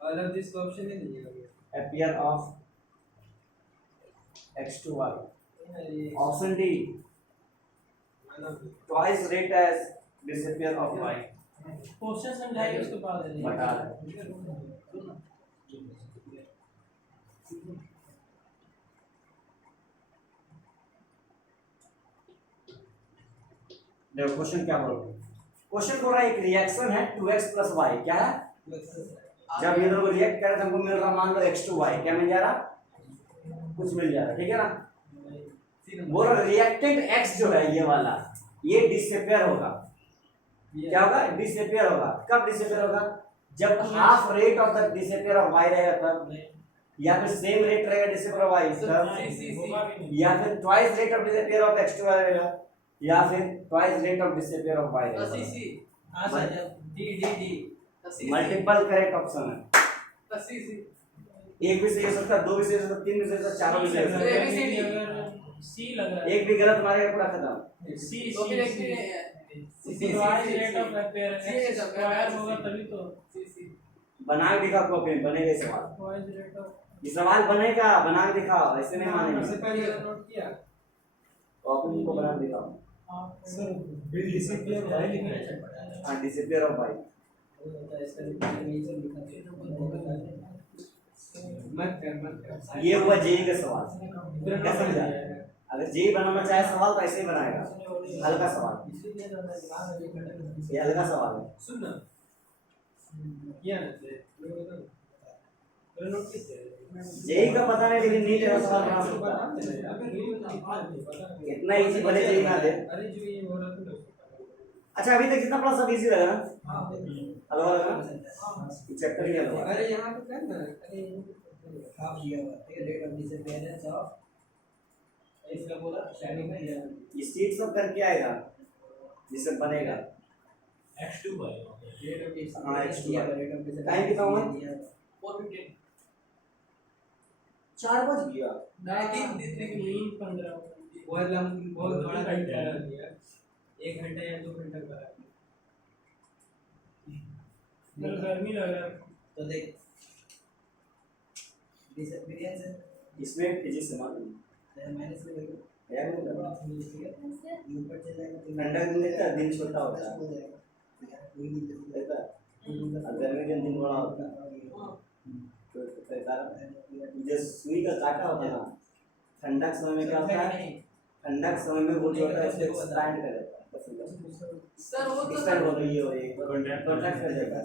अलग this का option नहीं दीजिएगा appear of x to y, option D twice rate as disappear of y question समझाइए उसके बाद बता देखो क्वेश्चन क्या बोल रहा है। क्वेश्चन बोल रहा है एक रिएक्शन है 2x plus y क्या है जब ये दोनों रिएक्ट कर रहे थे हमको मिल रहा मान लो x2y क्या मिल जा रहा कुछ मिल जा रहा ठीक है ना। बोल रहा रिएक्टेंट x जो है ये वाला ये डिसअपियर होगा क्या होगा डिसअपियर होगा। कब डिसअपियर होगा जब half rate of the disappear of y रहेगा तब या फिर सेम रेट रहेगा डिसअपियर ऑफ y तब या फिर twice rate of disappear of x2y रहेगा या फिर twice rate of disappear of y रहेगा। मल्टीपल करेक्ट ऑप्शन है एक भी सही हो सकता है दो भी सही हो सकता है तीन भी सही हो सकता है चारों भी सही हो सकता है सी लग रहा एक भी गलत मारेगा पूरा खत्म। सी तो फिर सी एक twice rate of appearance square होगा तभी तो बना के दिखाओ कॉपी में बनेगा ये सवाल ट्वाइस रेट ऑफ ये सवाल बनेगा बना के दिखाओ ऐसे नहीं मानेंगे पहले नोट किया कॉपी को बना के दिखाओ। सर बिल डिसअपियर वाई लिखना है हाँ डिसअपियर ऑफ y ये हुआ जेई का सवाल क्या समझा। अगर जेई बनाना चाहे सवाल तो ऐसे ही बनाएगा हल्का सवाल ये हल्का सवाल है। सुनना किया नोट जेई का पता नहीं लेकिन नीट का सवाल बना सकता है इतना इजी भले जेई ना दे। अरे जो ये हो रहा था अच्छा अभी तक जितना पढ़ा सब इजी लगा ना हलवा लगा चैप्टर ही हलवा। अरे यहाँ पे कर ना अरे हाफ दिया हुआ ठीक है रेट ऑफ डिसअपियरेंस ऑफ इसका बोला शैडो में दिया ये सीट सब करके आएगा जिससे बनेगा x2y रेट ऑफ हाँ, disappearance rate of disappearance time कितना हुआ 415 4 बज गया। तीन 15 बहुत बड़ा घंटा है 1 घंटा या 2 घंटा का गर्मी लग रहा है तो देख डिसअपियरेंस है इसमें फिजिक्स से मालूम माइनस में देखो है नहीं लगा ऊपर चला जाएगा ठंडा दिन देता है दिन छोटा होता है है देता है और गर्मी के दिन बड़ा होता है तो कारण जो सुई का काटा होता है ना ठंडा के समय में क्या होता है ठंडा के समय में वो जो होता है उसको एक्सपैंड कर देता है सर वो तो एक्सपैंड हो गई हो एक कॉन्ट्रैक्ट कर देगा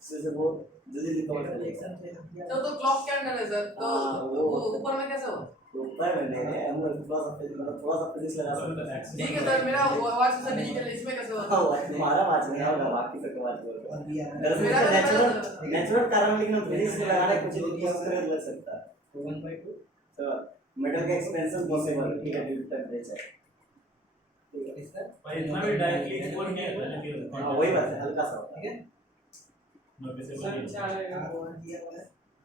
इससे वो जल्दी रिकवर कर लेगा। तो क्लॉक कैंडल है सर तो वो ऊपर में कैसे हो ऊपर में नहीं हम लोग थोड़ा सा फिजिक्स लगा सकते हैं। ठीक है सर मेरा वाच से डिजिटल इसमें कैसे हो हाँ तुम्हारा बात नहीं होगा बाकी सबका बात होगा दरअसल मेरा तो नेचुरल नेचुरल कारण लेकिन हम फिजिक्स में लगाना कुछ भी यूज करके लग सकता है 1/2 तो मेटल का एक्सपेंशन पॉसिबल है ठीक है ड्यू टू टेंपरेचर ठीक है इसका भाई इतना भी डायरेक्टली एक्सपोर्ट नहीं है ना कि हाँ वही बात है हल्का सा ठीक है नोटिस से सर बनी चलेगा दिया हुआ है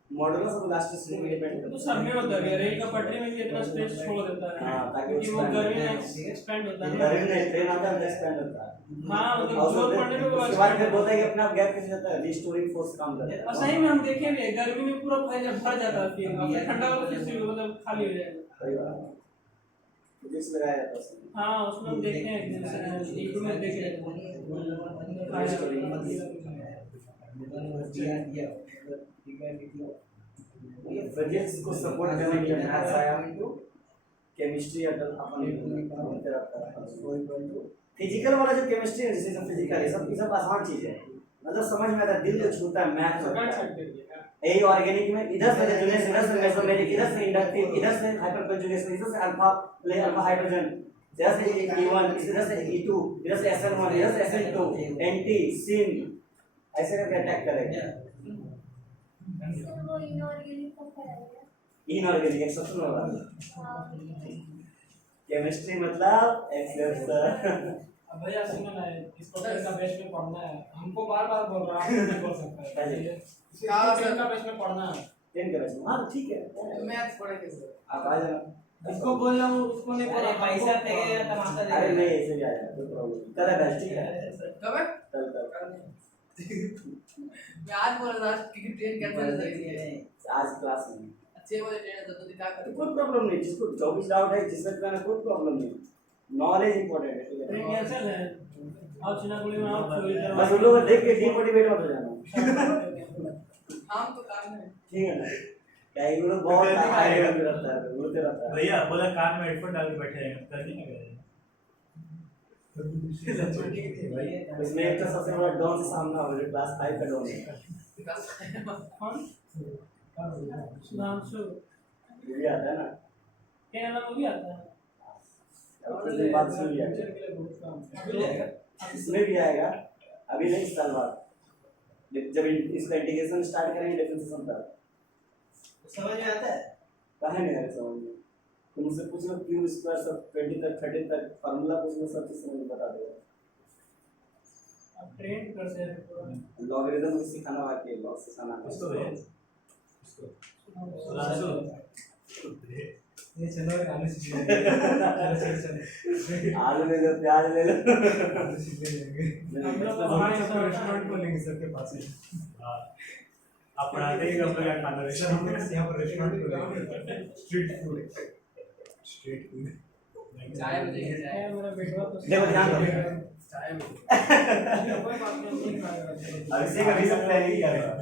मॉडल सब इलास्टिसिटी में डिपेंड करता तो सब में होता है रेल का पटरी में भी इतना स्पेस छोड़ देता है हाँ, ताकि क्योंकि वो expand गर्मी हो में जाए। एक्सपेंड होता है है ना। गर्मी में ट्रेन आता है एक्सपेंड होता है हाँ मतलब और जोर पड़ने पे वो उसके बाद फिर expand बोलता है कि अपने आप गैप कैसे जाता है रिस्टोरिंग फोर्स काम करता है और सही में हम देखे भी है, गर्मी में पूरा भर जाता है फिर फिर ठंडा होगा फिर से मतलब खाली हो जाएगा। सही बात है फिजिक्स लगाया जाता है उसमें। हाँ उसमें हम देखे हैं एक दिन से यूट्यूब में देखे फिजिक्स को सपोर्ट करने के लिए मैथ्स आया केमिस्ट्री अपन फिजिकल वाला जो केमिस्ट्री है जिसे फिजिकल है सब सब आसान चीज है मतलब समझ में आता है दिल को छूता है मैथ यही ऑर्गेनिक में इधर से रेजोनेंस इधर से मेसोमेरिक इधर से इंडक्टिव इधर से हाइपरकंजुगेशन इधर से अल्फा प्ले अल्फा हाइड्रोजन इधर से E1 इधर से E2 इधर से SN1 इधर से SN2 एंटी सिन ऐसे करके अटैक करेगा सर वो इनऑर्गेनिक का पढ़ाया इनऑर्गेनिक एक्सेप्शन होगा केमिस्ट्री मतलब एक्सेप्शन अब भैया सुनो ना इसको का बेस में पढ़ना है हमको बार-बार बोल रहा है आप नहीं बोल सकता है इसका बेस में पढ़ना है 10 का वैसे हाँ ठीक है मैथ्स पढ़ेंगे सर आप आ जाना इसको बोल रहा हूँ उसको नहीं बोल अरे रहा पैसा देंगे तमाशा अरे देंगे नहीं ऐसे भी आ जाना कोई प्रॉब्लम नहीं कल है बैच ठीक है कब है कल कल मैं आज बोल रहा था कि ट्रेन कैंसिल हो जाएगी आज क्लास में 6 बजे ट्रेन है तो क्या तो करूं कोई प्रॉब्लम नहीं जिसको 24 डाउट है जिसमें कोई प्रॉब्लम नहीं नॉलेज इंपॉर्टेंट है, ठीक है। ट्रेन कैंसिल है आप चिनाकुली में आप बस उन लोगों को देख के डिमोटिवेट मत हो जाना, हम तो काम है ठीक है ना। क्या ये लोग बहुत हाई लेवल पे रहता है, बोलते रहता है। भैया बोला कान में हेडफोन डाल के बैठे हैं, करने क्या करें? इसमें एक तो सबसे बड़ा डॉन से सामना हो जो क्लास 5 का डॉन है, कौन सुधांशु ये भी आता है ना, क्या नाम वो भी आता है अब कुछ दिन बाद इसमें भी आएगा, इसमें भी आएगा, अभी नहीं, इस साल बाद जब इसका इंटीग्रेशन स्टार्ट करेंगे डिफरेंशिएशन तक। समझ में आता है? कहाँ नहीं आएगा समझ में, तुम मुझसे पूछ लो क्यू स्क्वायर सब 20 तक 30 तक फार्मूला पूछ लो, सब चीज समझ में बता देगा। आप ट्रेन करते हैं पूरा लॉगरिथम भी सिखाना बाकी है, लॉग सिखाना है। इसको भैया इसको सुधांशु ये चलो आलू सीख आलू ले लो, प्याज ले लो, हम लोग हमारे यहाँ रेस्टोरेंट खोलेंगे सबके पास ही। हाँ, आप पढ़ाते ही कब तक खाना सर हम यहाँ पर रेस्टोरेंट खोलेंगे, स्ट्रीट फूड। स्ट्रीट फूड चाय बजेगी है चाय। मेरा बेटवा तो देखो ध्यान दो, चाय बजेगी। कोई बात नहीं खाएगा अभिषेक अभी सब प्लानिंग कर रहा है,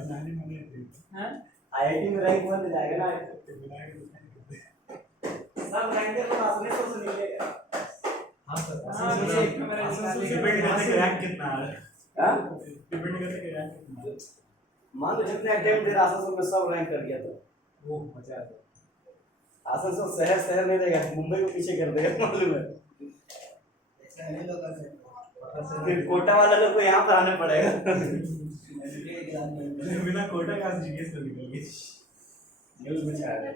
हैं आईआईटी में रैंक बन जाएगा ना, सब रैंक तो अपने तो सुनिएगा। हाँ सर हाँ, डिपेंड करता है कि रैंक कितना है, हाँ, डिपेंड करता है कि रैंक कितना है। मान लो जितने अटेम्प्ट दे रहा आसनसोल में सब रैंक कर गया, तो वो मजा आ गया। आसनसोल शहर नहीं रहेगा, मुंबई को पीछे कर देगा, मालूम है। ऐसा नहीं लोग कर सकते। फिर कोटा वाला लोग को यहाँ पर आने पड़ेगा। बिना कोटा का जीएस तो निकल गई। न्यूज़ में छाया है।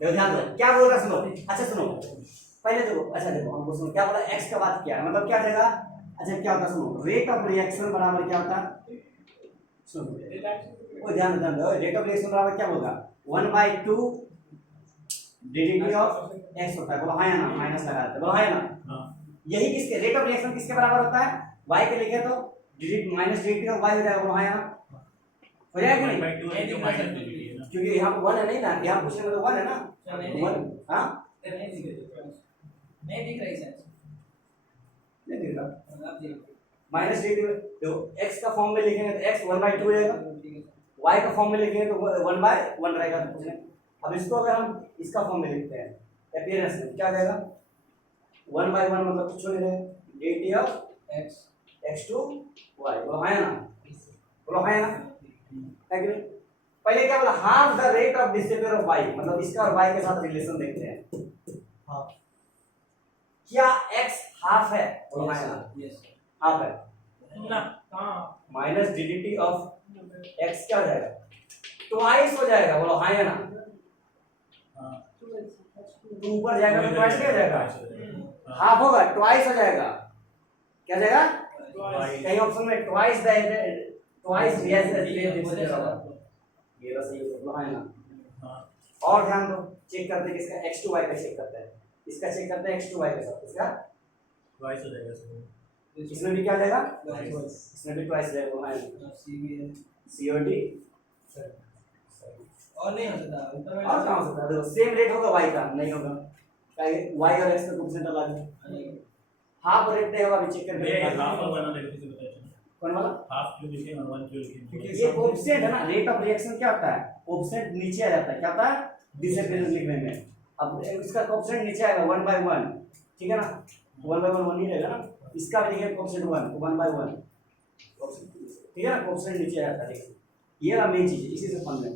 देखो ध्यान दो, क्या बोल रहा सुनो, अच्छा सुनो, पहले देखो, अच्छा देखो हमको सुनो, क्या बोला एक्स का बात क्या है, मतलब क्या देगा, अच्छा क्या होता है सुनो, रेट ऑफ रिएक्शन बराबर क्या होता है, सुनो वो ध्यान दो, रेट ऑफ रिएक्शन बराबर क्या होगा, 1/2 डिडिटी ऑफ एक्स होता है, बोलो हाँ या ना, माइनस लगा देते बोलो हाँ या ना। हाँ यही किसके रेट ऑफ रिएक्शन किसके बराबर होता है, y के लिखे तो digit minus DDT of y हो जाएगा, बोलो हाँ या ना, हो जाएगा कि नहीं, क्योंकि यहाँ पर 1 है नहीं ना, यहाँ पूछने में तो 1 है ना, 1 हाँ नहीं दिख रही सर। नहीं दिख रहा, अब देखो। माइनस डिडिटी देखो x का फॉर्म में लिखेंगे तो x 1/2 हो जाएगा, y का फॉर्म में लिखेंगे तो 1/1 रहेगा, तो पूछने अब इसको अगर हम इसका फॉर्म में लिखते हैं अपीयरेंस में क्या जाएगा, 1/1 मतलब कुछ नहीं रहेगा, DDT of x x to y, बोलो हाँ या ना, बोलो हाँ या ना, है कि नहीं। पहले क्या बोला, half the rate of disappear of y, मतलब इसका और y के साथ रिलेशन देखते हैं, हाँ क्या x हाफ है, बोलो हाँ या ना, यस हाफ है, ना हाँ माइनस डिडिटी ऑफ x क्या हो जाएगा, ट्वाइस हो जाएगा, बोलो हाँ या ना, तो ऊपर जाएगा तो ट्वाइस क्या हो जाएगा, हाफ होगा ट्वाइस हो जाएगा, क्या हो जाएगा, कहीं ऑप्शन में ट्वाइस ट्वाइस ये रहा सही है, हाँ ना। और ध्यान दो, चेक करते हैं किसका x to y का चेक करते हैं, इसका चेक करते हैं x to y के साथ, इसका वाइस हो जाएगा सर। इसमें भी क्या आ जाएगा, इसमें भी ट्वाइस जाएगा, हाँ COD और नहीं हो सकता और कहाँ हो सकता है, देखो सेम रेट होगा y का, नहीं होगा, y और x का कोएफिशिएंट अलग है, हाफ रेट नहीं होगा, अभी चेक करके भैया ये हाफ और बना लेके किसी बताया चलो, कौन वाला, हाफ क्यों लिखे और 1 क्यों लिखे, ये कोएफिशिएंट है ना, रेट ऑफ रिएक्शन क्या होता है, कोएफिशिएंट नीचे आ जाता है, क्या होता है डिसअपियरेंस लिखने में, अब इसका कोएफिशिएंट नीचे आएगा 1/1, ठीक है ना, 1/1 1 ही रहेगा ना, इसका भी लिखेंगे कोएफिशिएंट 1/1, ठीक है ना, कोएफिशिएंट नीचे आ जाता है, ये रहा मेन चीज, इसी से फंड में।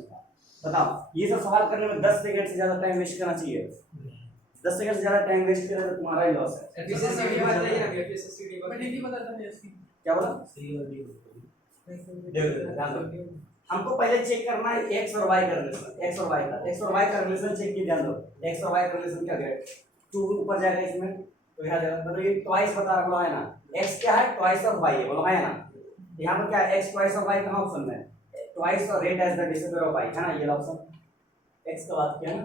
बताओ ये सब सवाल करने में 10 सेकंड से ज्यादा टाइम वेस्ट करना चाहिए, 10 सेकंड से ज्यादा टाइम वेस्ट करें तो तुम्हारा ही लॉस है। एफएससीडी बात नहीं है एफएससीडी मैं नहीं पता था इसकी क्या बोला, सी और डी ध्यान दो, हमको पहले चेक करना है x और y का रिलेशन, x और y का रिलेशन चेक किया, ध्यान दो x और y का रिलेशन क्या है, 2 ऊपर जाएगा इसमें तो यहाँ जाएगा, मतलब ये ट्वाइस बता रहा है ना, x क्या है ट्वाइस ऑफ y है, बोलो है ना, यहाँ पर क्या है x ट्वाइस ऑफ y कहाँ ऑप्शन में, ट्वाइस और rate as the disappear of y है ना, ये ऑप्शन x का बात किया ना,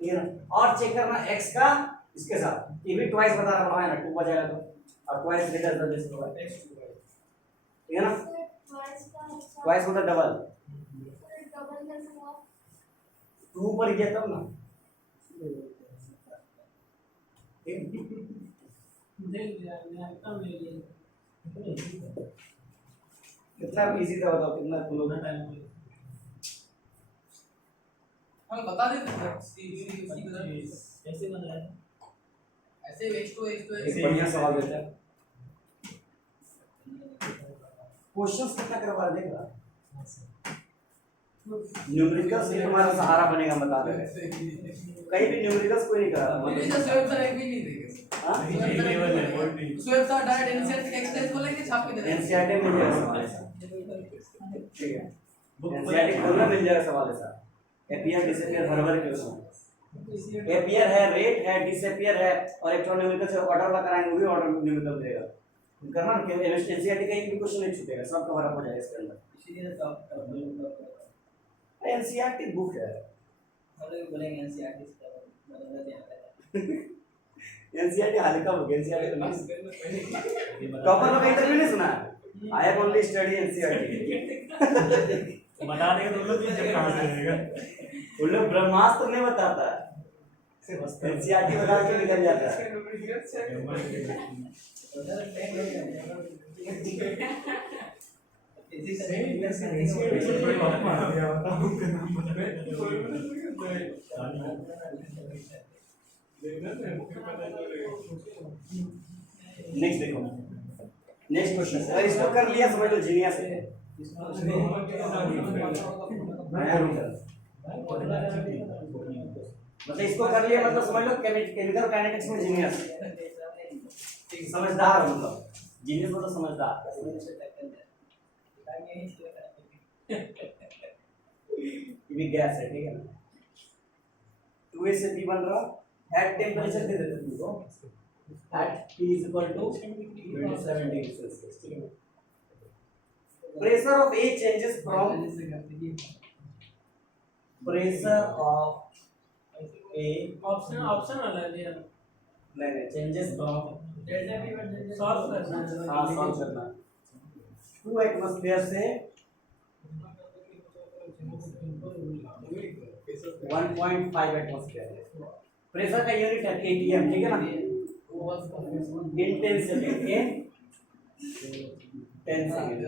ठीक है ना, और चेक करना x का इसके साथ, ये भी ट्वाइस बता रहा है ना, 2 बच जाएगा तो, और twice rate as the disappear of y, ठीक है ना, ट्वाइस मतलब डबल, 2 ऊपर गया तब ना, देख लिया मैं कम ले लिया कितना इजी था बताओ, कितना क्लोज टाइम। हम बता देते हैं कैसे बन रहा है? ऐसे एक बढ़िया सवाल देता है। क्वेश्चंस कितना करवा देगा, न्यूमेरिकल्स ही तुम्हारा सहारा बनेगा, बता दे कहीं भी न्यूमेरिकल्स कोई नहीं करा जैसे स्वेब सर एक भी नहीं देंगे हां ये लेवल है बोर्ड नहीं। स्वेब सर डायरेक्ट एनसीईआरटी का एक्सरसाइज बोलेंगे छाप के दे देंगे एनसीईआरटी में मिल जाएगा सवाल ऐसा, ठीक है एनसीईआरटी खोलना मिल जाएगा सवाल ऐसा। एपीआर डिसअपीयर हर बार क्वेश्चन एपीआर है, रेट है, डिसअपीयर है और इलेक्ट्रॉन न्यूमेरिकल से ऑर्डर ला कराएंगे वो भी ऑर्डर न्यूमेरिकल देगा करना कि एनसीईआरटी का एक भी क्वेश्चन नहीं छूटेगा, सब कवर अप हो जाएगा इसके अंदर। इसीलिए टॉप एनसीईआरटी बुक है, हम लोग बोलेंगे एनसीईआरटी से बदल जाता है एनसीईआरटी हल्का बुक है, एनसीईआरटी तो नहीं टॉपर लोग इंटरव्यू नहीं सुना है, I have only study NCERT बता देगा तो लोग जब कहां से रहेगा। वो लोग ब्रह्मास्त्र नहीं बताता है, एनसीईआरटी बता के निकल जाता है। नेक्स्ट देखो, नेक्स्ट क्वेश्चन अगर इसको कर लिया समझ लो जीनियस है। मतलब इसको कर लिया मतलब समझ लो केमिकल काइनेटिक्स में जीनियस, समझदार हो, मतलब जीनियस मतलब समझदार। ये भी गैस है, ठीक है ना, 2a से b बन रहा एट टेंपरेचर दे देते तुमको at T is equal to 27 degrees Celsius, ठीक है। Pressure of A changes from pressure of A option वाला दिया नहीं changes from सॉल्व करना हाँ सॉल्व करना 2 एटमॉस्फेयर से 1.5 एटमॉस्फेयर। प्रेशर का यूनिट है केटीएम, ठीक है ना, इंटेंसिटी इन 10 सेकंड।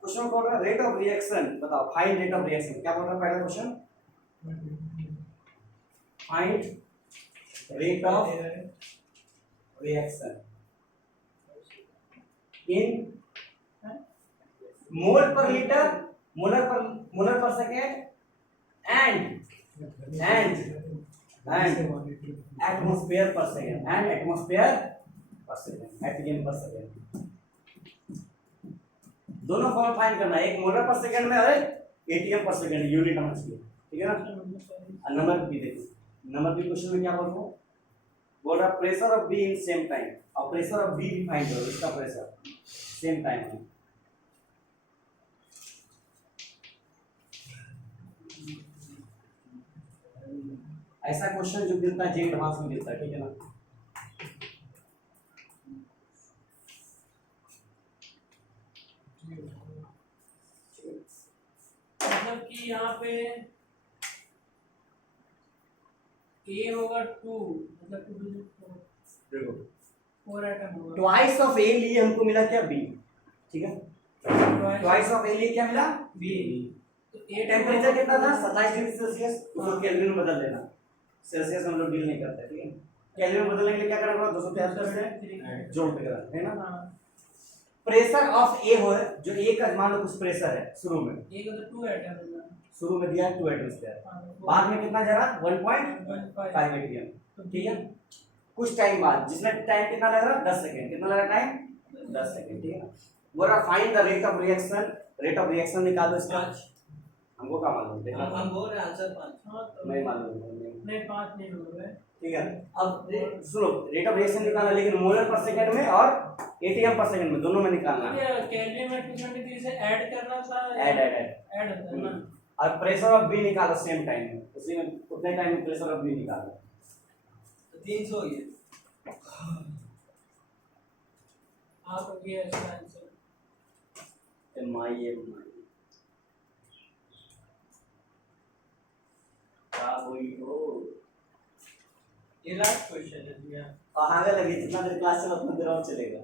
क्वेश्चन बोल रहा है रेट ऑफ रिएक्शन, बताओ फाइंड रेट ऑफ रिएक्शन। क्या बोल रहा है पहला question, find rate of reaction in mole per litre, molar per second and atmosphere per second and atmosphere per second atom per second. दोनों फॉर्म फाइंड करना है, एक मोलर पर सेकेंड में और एक एटीएम पर सेकेंड, यूनिट होना चाहिए, ठीक है ना। नंबर बी देखो, नंबर बी क्वेश्चन में क्या बोल रहा pressure of be in same time, और प्रेशर ऑफ बी भी फाइंड करो, इसका प्रेशर सेम टाइम है। ऐसा क्वेश्चन जो गिरता है जे एडवांस में गिरता है, ठीक है ना। मतलब कि यहाँ पे ए होगा 2 मतलब देखो 4 आइटम होगा, ट्वाइस ऑफ ए लिए हमको मिला क्या बी, ठीक है, ट्वाइस ऑफ ए लिए क्या मिला बी। तो ए टेंपरेचर कितना था 27 डिग्री सेल्सियस, उसको केल्विन में बदल देना, सेल्सियस में हम लोग डील नहीं करते, ठीक है। केल्विन में बदलने के लिए क्या करना पड़ा 273 से जोड़ पे करना है ना। प्रेशर ऑफ ए हो जो ए का मान लो कुछ प्रेशर है शुरू में, ए को तो 2 आइटम होगा, शुरू में दिया है 2 एटमॉस्फेयर, बाद में कितना जा रहा 1.5 एटीएम, ठीक है। कुछ टाइम बाद जिसमें टाइम कितना लग रहा 10 सेकंड, कितना लगा टाइम 10 सेकंड, ठीक है। बोला find the rate of reaction, rate of reaction निकालो इसका, हमको क्या मालूम है, हम बोल रहे हैं आंसर 5 नहीं मालूम, नहीं 5 नहीं हो रहा है, ठीक है। अब सुनो रेट ऑफ रिएक्शन निकालना, लेकिन मोलर पर सेकंड में और एटीएम पर सेकंड में दोनों में निकालना है। ये केल्विन में 273 से ऐड करना था, ऐड ऐड होता है ना। और प्रेशर ऑफ बी निकालो सेम टाइम में, उसी में उतने टाइम में प्रेशर ऑफ बी निकालो, तो 300 हो गया। आप हो गया इसका आंसर एमआई क्या हुई हो ये लास्ट क्वेश्चन है भैया। और आगे लगे जितना देर क्लास चला उतना देर और चलेगा।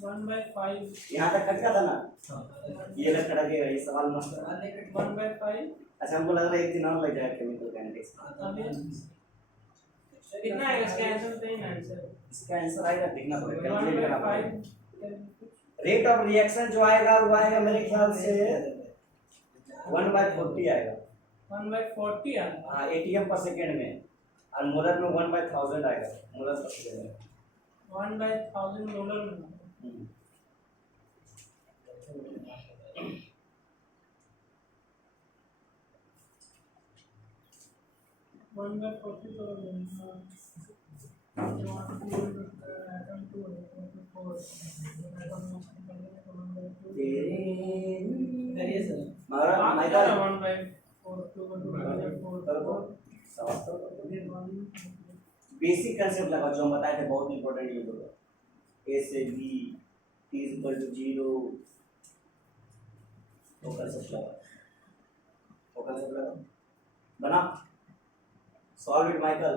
1/5 यहाँ तक कट गया था ना? ये लग खड़ा गया, ये सवाल मस्त है। 1/5 अच्छा हमको लग रहा है एक दिन और लग जाएगा केमिकल काइनेटिक्स। कितना आएगा इसका आंसर? सही ना आंसर इसका आंसर आएगा, देखना पड़ेगा, कैलकुलेट करना पड़ेगा। 1/5 रेट ऑफ रिएक्शन जो आएगा वो आएगा मेरे ख्याल से 1/40 आएगा। 1/40 हाँ एटीएम पर सेकेंड में, और मोलर में 1/1000 आएगा, मोलर पर सेकेंड में। 1/1000 मोलर में। हम्म। 1/40 तो करिए सर। मगर माइकल 1/4 बेसिक कंसेप्ट लगा जो हम बताए थे, बहुत इंपॉर्टेंट ये बोलो। ए से बी इज इक्वल टू 0, वो कंसेप्ट लगा, वो कंसेप्ट लगा बना। Solve it Michael.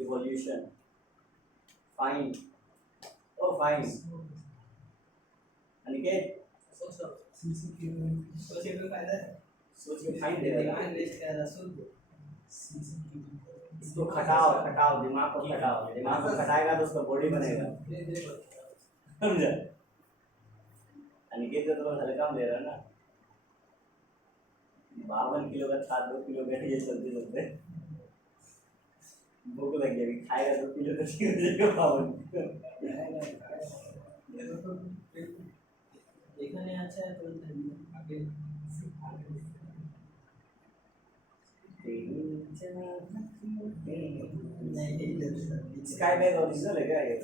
Evolution fine, oh fine Aniket सोचिए कोई फायदा है? सोच के फाइन दे रहा है। वेस्ट कर रहा सुन। इसको खटाओ खटाओ, दिमाग को खटाओ, दिमाग को खटाएगा तो उसका बॉडी बनेगा, समझा? अनिकेत तो हल्का में ले रहा है ना, 52 किलो का था, 2 किलो बैठ गया चलते चलते, भूख लग गई, अभी खाएगा 2 किलो तो ठीक हो जाएगा 52। देखा नहीं अच्छा है तो आगे स्काई बैग ओरिजिनल है क्या ये?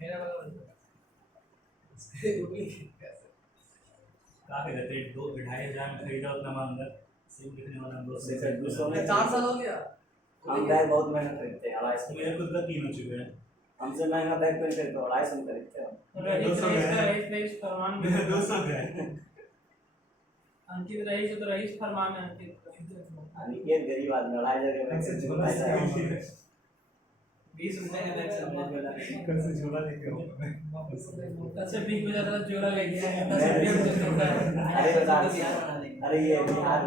मेरा वाला कहाँ पे रहते? 2-2.5 में खरीदा उतना महंगा, सिम लिखने वाला हम लोग से। 200 में 4 साल हो गया। हम बैग बहुत महंगा खरीदते हैं, 250 मेरे खुद का 3 हो चुके हैं। हमसे महंगा बैग कोई खरीदते हो 250 में खरीदते हो। रईस फरमान में 200 का है। अंकित रईस तो रईस फरमान है अंकित। अनिकेत गरीब आदमी, 25000 का बैग हमसे खरीदते झोला पैसा है। लेके 20 रुपए का बैग सब ले वाला। कल से झोला लेके आओ। अच्छा बिग बाजार का जोड़ा ले गया है, 10 रुपये में होता है। अरे बता, बिहार बना देंगे। अरे ये बिहार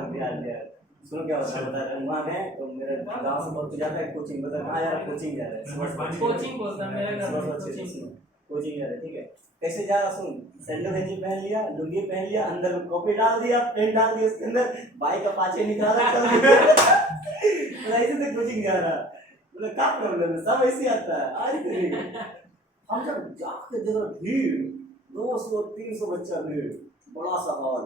सुनो क्या होता है बता रहा हूँ। वहाँ में तो मेरे गांव से बहुत जाता है कोचिंग, बता कहाँ जा रहा है? कोचिंग जा रहा है, कोचिंग बोलता है मेरे घर में कोचिंग। कोचिंग जा रहा है, ठीक है। कैसे जा रहा? सुन, सैंडो गंजी पहन लिया, लुंगी पहन लिया, अंदर कॉपी डाल दिया, पेन डाल दिया उसके अंदर, बाइक का पाछे निकाला, चल दिया। ऐसे से कोचिंग जा रहा। बोले क्या प्रॉब्लम है? सब ऐसे आता है। आज करेंगे हम जब जाके देखो भीड़, 200-300 बच्चा भीड़, बड़ा सा हॉल,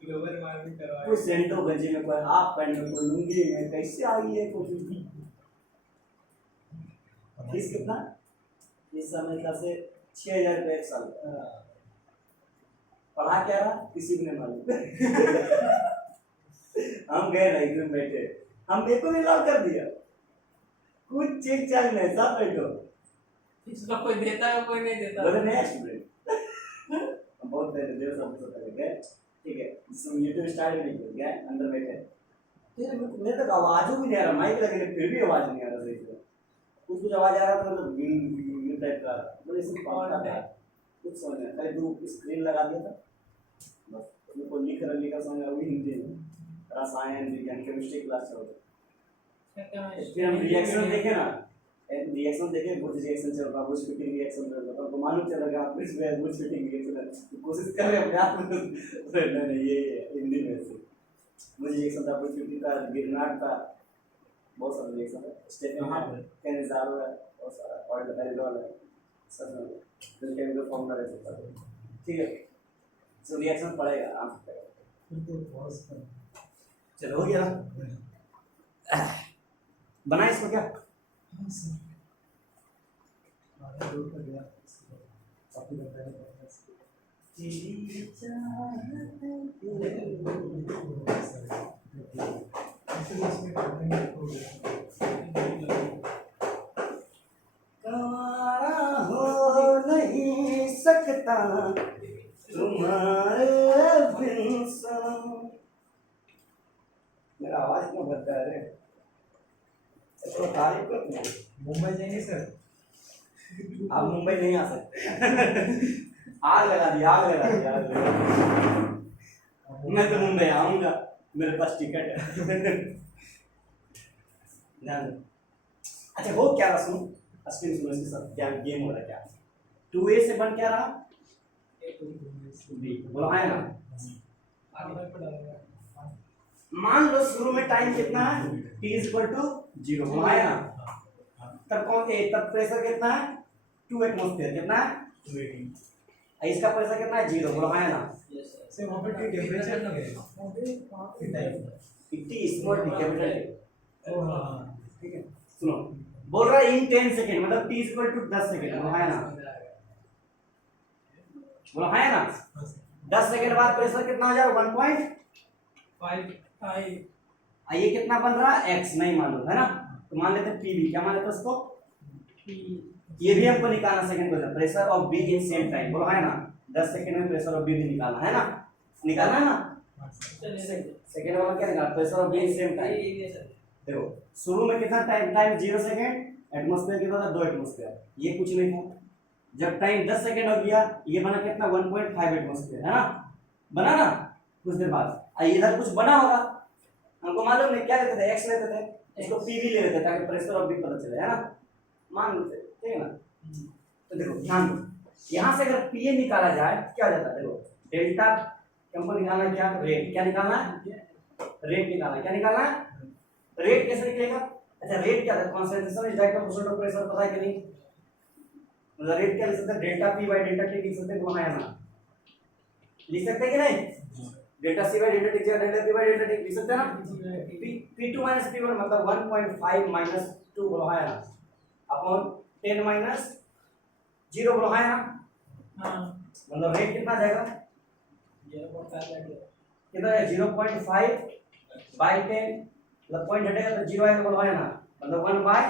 ग्लोबल वार्मिंग करवाए। कोई सेंटो गंजी में, कोई हाफ पैंट में, कोई लुंगी में, कैसे आ गई है कोई? फीस कितना? इस समय का से 6000 रुपये 1 साल का। पढ़ा क्या रहा किसी को नहीं मालूम। हम गए ना एकदम बैठे, हम मेरे को भी लॉक कर दिया, कुछ चेक चाक नहीं, सब बैठो। इसका कोई देता है कोई नहीं देता। बोले नया स्टूडेंट बहुत देर सब पता गए, ठीक है। यूट्यूब स्टार्ट नहीं कर गया, अंदर बैठे, मेरे तक आवाज भी नहीं आ रहा, माइक लगे फिर भी आवाज नहीं आ रहा सही से। कुछ आवाज आ रहा था, मतलब गिन टाइप का, बोले इसमें पढ़ता था कुछ समझ नहीं आया। दो स्क्रीन लगा दिया था बस, उसमें कोई लिखा समझ आ, वही हिंदी में रसायन विज्ञान केमिस्ट्री क्लास चल रहा। फिर हम रिएक्शन देखे ना, रिएक्शन देखे, कुछ रिएक्शन चल रहा, कुछ फिटिंग रिएक्शन चल रहा, तो मालूम चलेगा कुछ फिटिंग रिएक्शन कोशिश कर रहे अपने आप में। नहीं ये हिंदी में से मुझे रिएक्शन था, कुछ फिटिंग था, गिरनाट था, बहुत सारे रिएक्शन है, स्टेफन कैनिज़ारो है, बहुत सारा ऑयल एल्कोहल है, सब है, तो केमिकल फॉर्मूला है सब, ठीक है। सो रिएक्शन पड़ेगा आराम से पड़ेगा। चलो हो गया ना, बना इसको क्या? गवारा हो नहीं सकता तुम्हारे लगता है रे। तो तारीफ करते हैं। मुंबई जाएंगे सर। आप मुंबई नहीं आ सकते। आग लगा दी, आग लगा दी, आग लगा दी। मैं तो मुंबई आऊंगा, मेरे पास टिकट है। अच्छा हो क्या रहा, सुनो असली में सुनो, इसके साथ क्या गेम हो रहा है क्या। 2a से बन क्या रहा, b बोला है ना। मान लो शुरू में टाइम कितना है, t इक्वल टू 0 बोला है ना। तब प्रेशर कितना है, 2 एटमॉस्फेयर कितना है, 280। इसका प्रेशर कितना है, 0 बोला है ना। सर वहाँ पे टेम्परेचर लग गया। t small t capital T। ओह हाँ ठीक है, सुनो बोल रहा है इन 10 सेकंड, मतलब t इक्वल टू 10 सेकंड बोला है ना, बोला है ना। 10 सेकंड बाद प्रेशर कितना हो जाएगा, 1.5। ये कितना बन रहा है, x नहीं मालूम है ना, तो मान लेते हैं pv, क्या मान लेते हैं उसको, ये भी हमको निकालना second question, pressure of b in same time बोला है ना। 10 सेकंड में प्रेशर ऑफ b भी निकालना है ना, निकालना है ना। सेकंड वाला क्या निकालना, pressure of b in same time. देखो शुरू में कितना टाइम 0 सेकंड, एटमॉस्फेयर कितना था, 2 एटमॉस्फेयर, ये कुछ नहीं था। जब टाइम 10 सेकंड हो गया, ये बना कितना, 1.5 एटमॉस्फेयर है ना, बना ना। कुछ देर बाद इधर कुछ बना होगा, हमको मालूम नहीं, क्या लेते थे, x लेते थे, इसको pv ले लेते ताकि प्रेशर ऑफ b पता चले, है ना, मान लेते, ठीक है ना। तो देखो ध्यान दो, यहाँ से अगर pa निकाला जाए क्या हो जाता है, देखो डेल्टा हमको निकालना है, क्या रेट, क्या निकालना है, रेट निकालना है, क्या निकालना है, रेट कैसे निकलेगा। अच्छा रेट क्या है, concentration is direct proportional to pressure, पता है कि नहीं, मतलब रेट क्या लिख सकते हैं, delta p by delta t लिख सकते हैं, वहां है ना, लिख सकते हैं कि नहीं, delta c by delta t या delta p by delta t लिख सकते हैं ना। p2 माइनस p1 मतलब 1.5 माइनस 2 बोला है ना, अपॉन 10 माइनस 0 बोला है ना। हाँ मतलब रेट कितना जाएगा, 0.5 कितना है, 0.5 बाय 10, मतलब पॉइंट हटेगा तो 0 आएगा बोला है ना, मतलब 1 बाय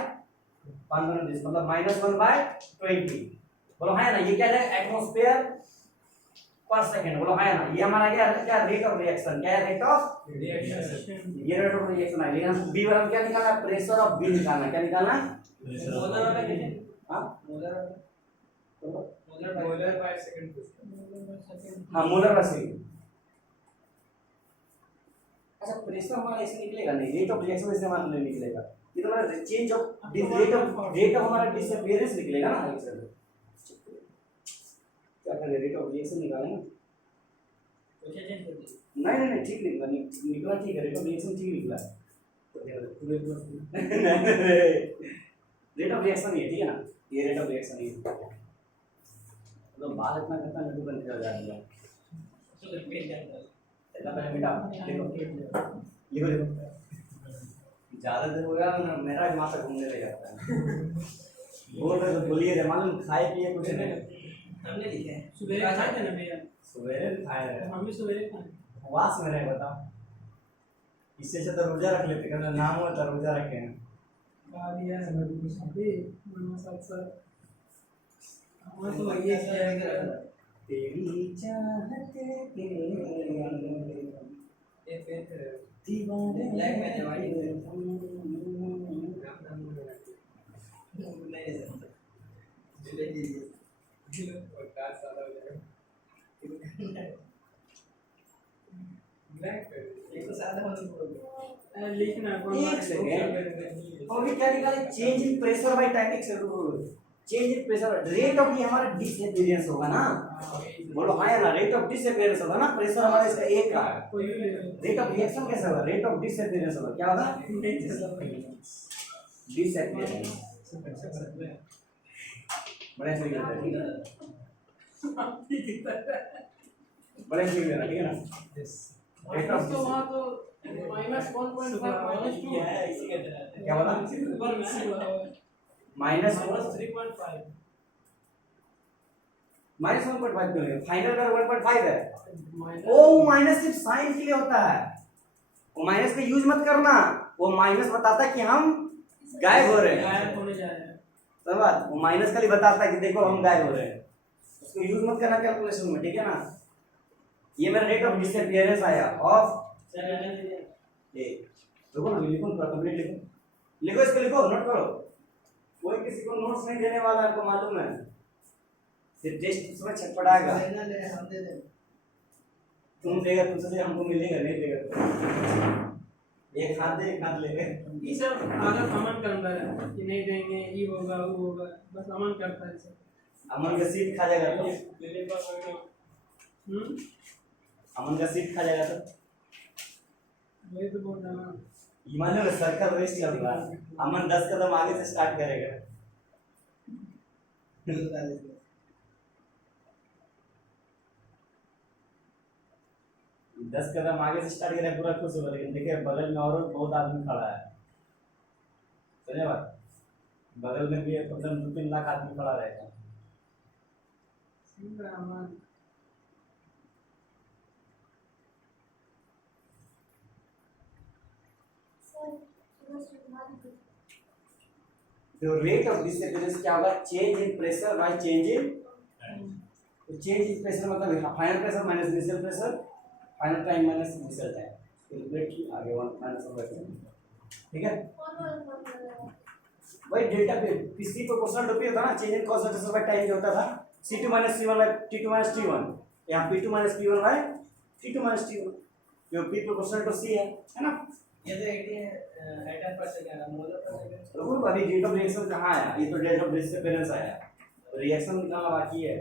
5 मतलब -1 बाय 20 बोला है ना। ये क्या है, एटमॉस्फेयर पर सेकंड बोला है ना। ये हमारा क्या रेट ऑफ रिएक्शन, क्या है, रेट ऑफ रिएक्शन। ये रेट ऑफ रिएक्शन है। लेकिन हम बी वाला क्या निकालना है, प्रेशर ऑफ बी निकालना है, क्या निकालना है, हां मोलर बाय सेकंड। हां मोलर पर सेकंड। अच्छा प्रेशर हमारा ऐसे निकलेगा नहीं, रेट ऑफ रिएक्शन ऐसे हमारा नहीं निकलेगा, ये तो हमारा चेंज ऑफ रेट ऑफ हमारा डिसअपीयरेंस निकलेगा ना एक से। क्या करें, रेट ऑफ रिएक्शन निकालेंगे, नहीं नहीं नहीं ठीक निकला, निकला ठीक है, रेट ऑफ रिएक्शन ठीक निकला, रेट ऑफ रिएक्शन ये ठीक है ना, ये रेट ऑफ रिएक्शन ये तो बाल इतना करता नहीं तो बंद कर जाएगा। इतना पहले बेटा देखो लिखो लिखो, ज्यादा देर हो गया ना, मेरा भी माथा घूमने लग जाता है। बोल रहे तो बोलिए रे, मालूम खाए पिए कुछ नहीं, हमने लिखे हैं सुबह खाए थे ना भैया, सवेरे खाए रहे, हम भी सवेरे खाए। वास में रहे बता, इससे अच्छा तो रोजा रख लेते, कहना नाम होता रोजा रखे हैं। खा लिया है मैं भी शादी मम्मा साथ हम तो ये किया तेरी चाहत के दीवाने ब्लैक में है वाइट लिखना एक सेकंड, और भी क्या निकाले, change in pressure by time से change in pressure, rate of ये हमारा डिसअपीयरेंस होगा ना, बोलो हाँ या ना, रेट ऑफ डिसअपीयरेंस होगा ना, प्रेशर हमारा इसका एक का है, रेट ऑफ रिएक्शन कैसे होगा, रेट ऑफ डिसअपीयरेंस होगा, क्या होगा, डिसअपीयरेंस। बड़े सही करते हैं, ठीक है, बड़े सही करना, ठीक है ना। रेट ऑफ तो वहाँ तो -1.5 -2 है इसी के तरह क्या बोला, ऊपर में माइनस -3.5 -1.5 क्यों है, फाइनल का 1.5 है। ओ माइनस सिर्फ साइन के लिए होता है, वो माइनस का यूज मत करना, वो माइनस बताता है कि हम गायब हो रहे हैं, गायब होने जा रहे हैं। समझ बात, वो माइनस खाली बताता है कि देखो हम गायब हो रहे हैं, उसको यूज मत करना कैलकुलेशन में, ठीक है ना। ये मेरा रेट ऑफ डिसअपीयरेंस आया ऑफ देखो ना, लिखो पूरा कंप्लीट लिखो, लिखो इसको, लिखो, नोट करो। कोई किसी को नोट्स नहीं देने वाला, आपको मालूम है, सिर्फ टेस्ट में छटपटाएगा। हम दे दें। तुम देगा, तुमसे हमको मिलेगा नहीं देगा, एक हाथ दे एक हाथ ले। ये सब आधा सामान का अंदर है कि नहीं देंगे, ये होगा वो होगा, बस सामान करता है सब। अमन का सीट खा जाएगा तो, हम्म, अमन का सीट खा जाएगा तो, वही तो बोल रहा हूँ ना। ये मालूम है सर्कल रेस चल रहा है, अमन 10 कदम आगे से स्टार्ट करेगा। 10 कदम आगे से स्टार्ट करेगा, पूरा खुश होगा, लेकिन देखिए बगल में और बहुत आदमी खड़ा है, समझे बात, बगल में भी एकदम 2-3 लाख आदमी खड़ा रहेगा। The rate of disappearance क्या होगा? Change in pressure by change in change in pressure मतलब final pressure minus initial pressure, final time minus initial time। Calculate की आगे 1 माइनस होगा, ठीक है? वही डेल्टा पे पीसी प्रोपोर्शनल टू पी होता ना, change in concentration by time जो होता था, C2 minus C1 by T2 minus T1, यहाँ P2 minus P1 by T2 minus T1, जो P प्रोपोर्शनल टू C है ना? ये तो एटम पर सेकंड, मोलर पर सेकंड। रुको, अभी रेट ऑफ रिएक्शन कहाँ आया? ये तो रेट ऑफ डिसअपीयरेंस आया, रिएक्शन निकालना बाकी है।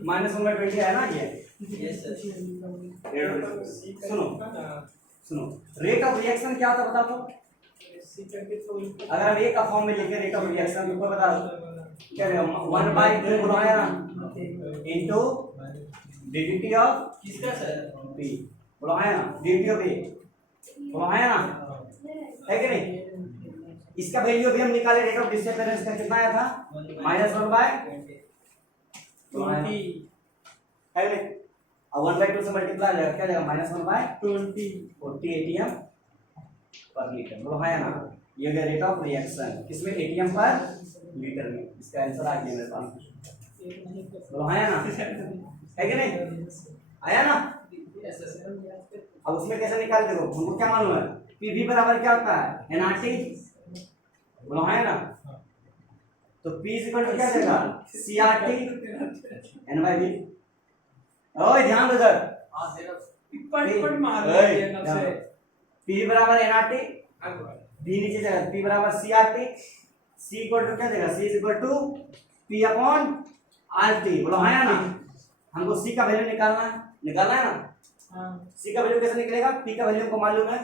-1/20 है ना ये? Yes sir. सुनो सुनो, रेट ऑफ रिएक्शन क्या होता है बता दो। अगर हम एक का फॉर्म में लिखे रेट ऑफ रिएक्शन तो बता दो क्या रहेगा? 1/2 बुलाया ना इनटू dt ऑफ किसका सर? p, बुलाया ना dt ऑफ a, बुलाया ना, है कि नहीं? इसका वैल्यू भी हम निकाले, रेट ऑफ डिसअपीयरेंस का कितना आया था? -1/20 है कि नहीं? अब 1/2 से मल्टीप्लाई जाएगा, क्या जाएगा? -1/20 40 atm पर लीटर, बुलाया ना, ये गया रेट ऑफ रिएक्शन किसमें? atm पर लीटर में। इसका आंसर आ गया मेरे पास, बुलाया ना, है कि नहीं? आया ना? अब उसमें कैसे निकाल देखो, हमको क्या मालूम है? पीवी बराबर क्या होता है? nRT, बुलाया ना, तो P इक्वल टू क्या देगा? CRT n/v। ओए ध्यान दो इधर, पट मार दिया कब से। P बराबर nRT, V नीचे जाएगा, P बराबर CRT, C इक्वल टू क्या देगा? C equal to P upon RT, बोलो है ना? हमको C का वैल्यू निकालना है, निकालना है ना? हाँ, C का वैल्यू कैसे निकलेगा? P का वैल्यू हमको मालूम है,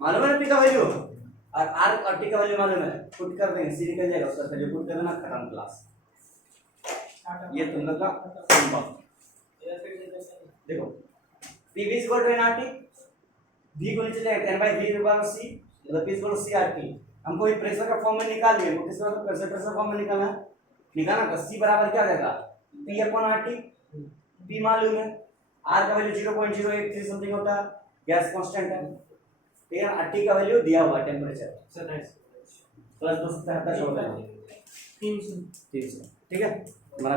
मालूम है ना P का वैल्यू, और R और T का वैल्यू मालूम है, पुट कर देंगे, C निकल जाएगा, उसका वैल्यू पुट कर देना, खत्म क्लास। ये तुम लोग का होमवर्क। देखो P V equal to nRT, V को नीचे जाएगा n/v बराबर C, मतलब P इक्वल टू CRT। हमको ये प्रेशर का फॉर्म में निकाल लिए, किस तरह से प्रेशर फॉर्म में निकालना है, निकालना तो C बराबर क्या देगा? P अपॉन RT, P मालूम है, R का वैल्यू 0.083 समथिंग होता है, गैस कांस्टेंट है, ठीक है? RT का वैल्यू दिया हुआ टेंपरेचर प्लस 273 होता है 300। 300, ठीक है? हमारा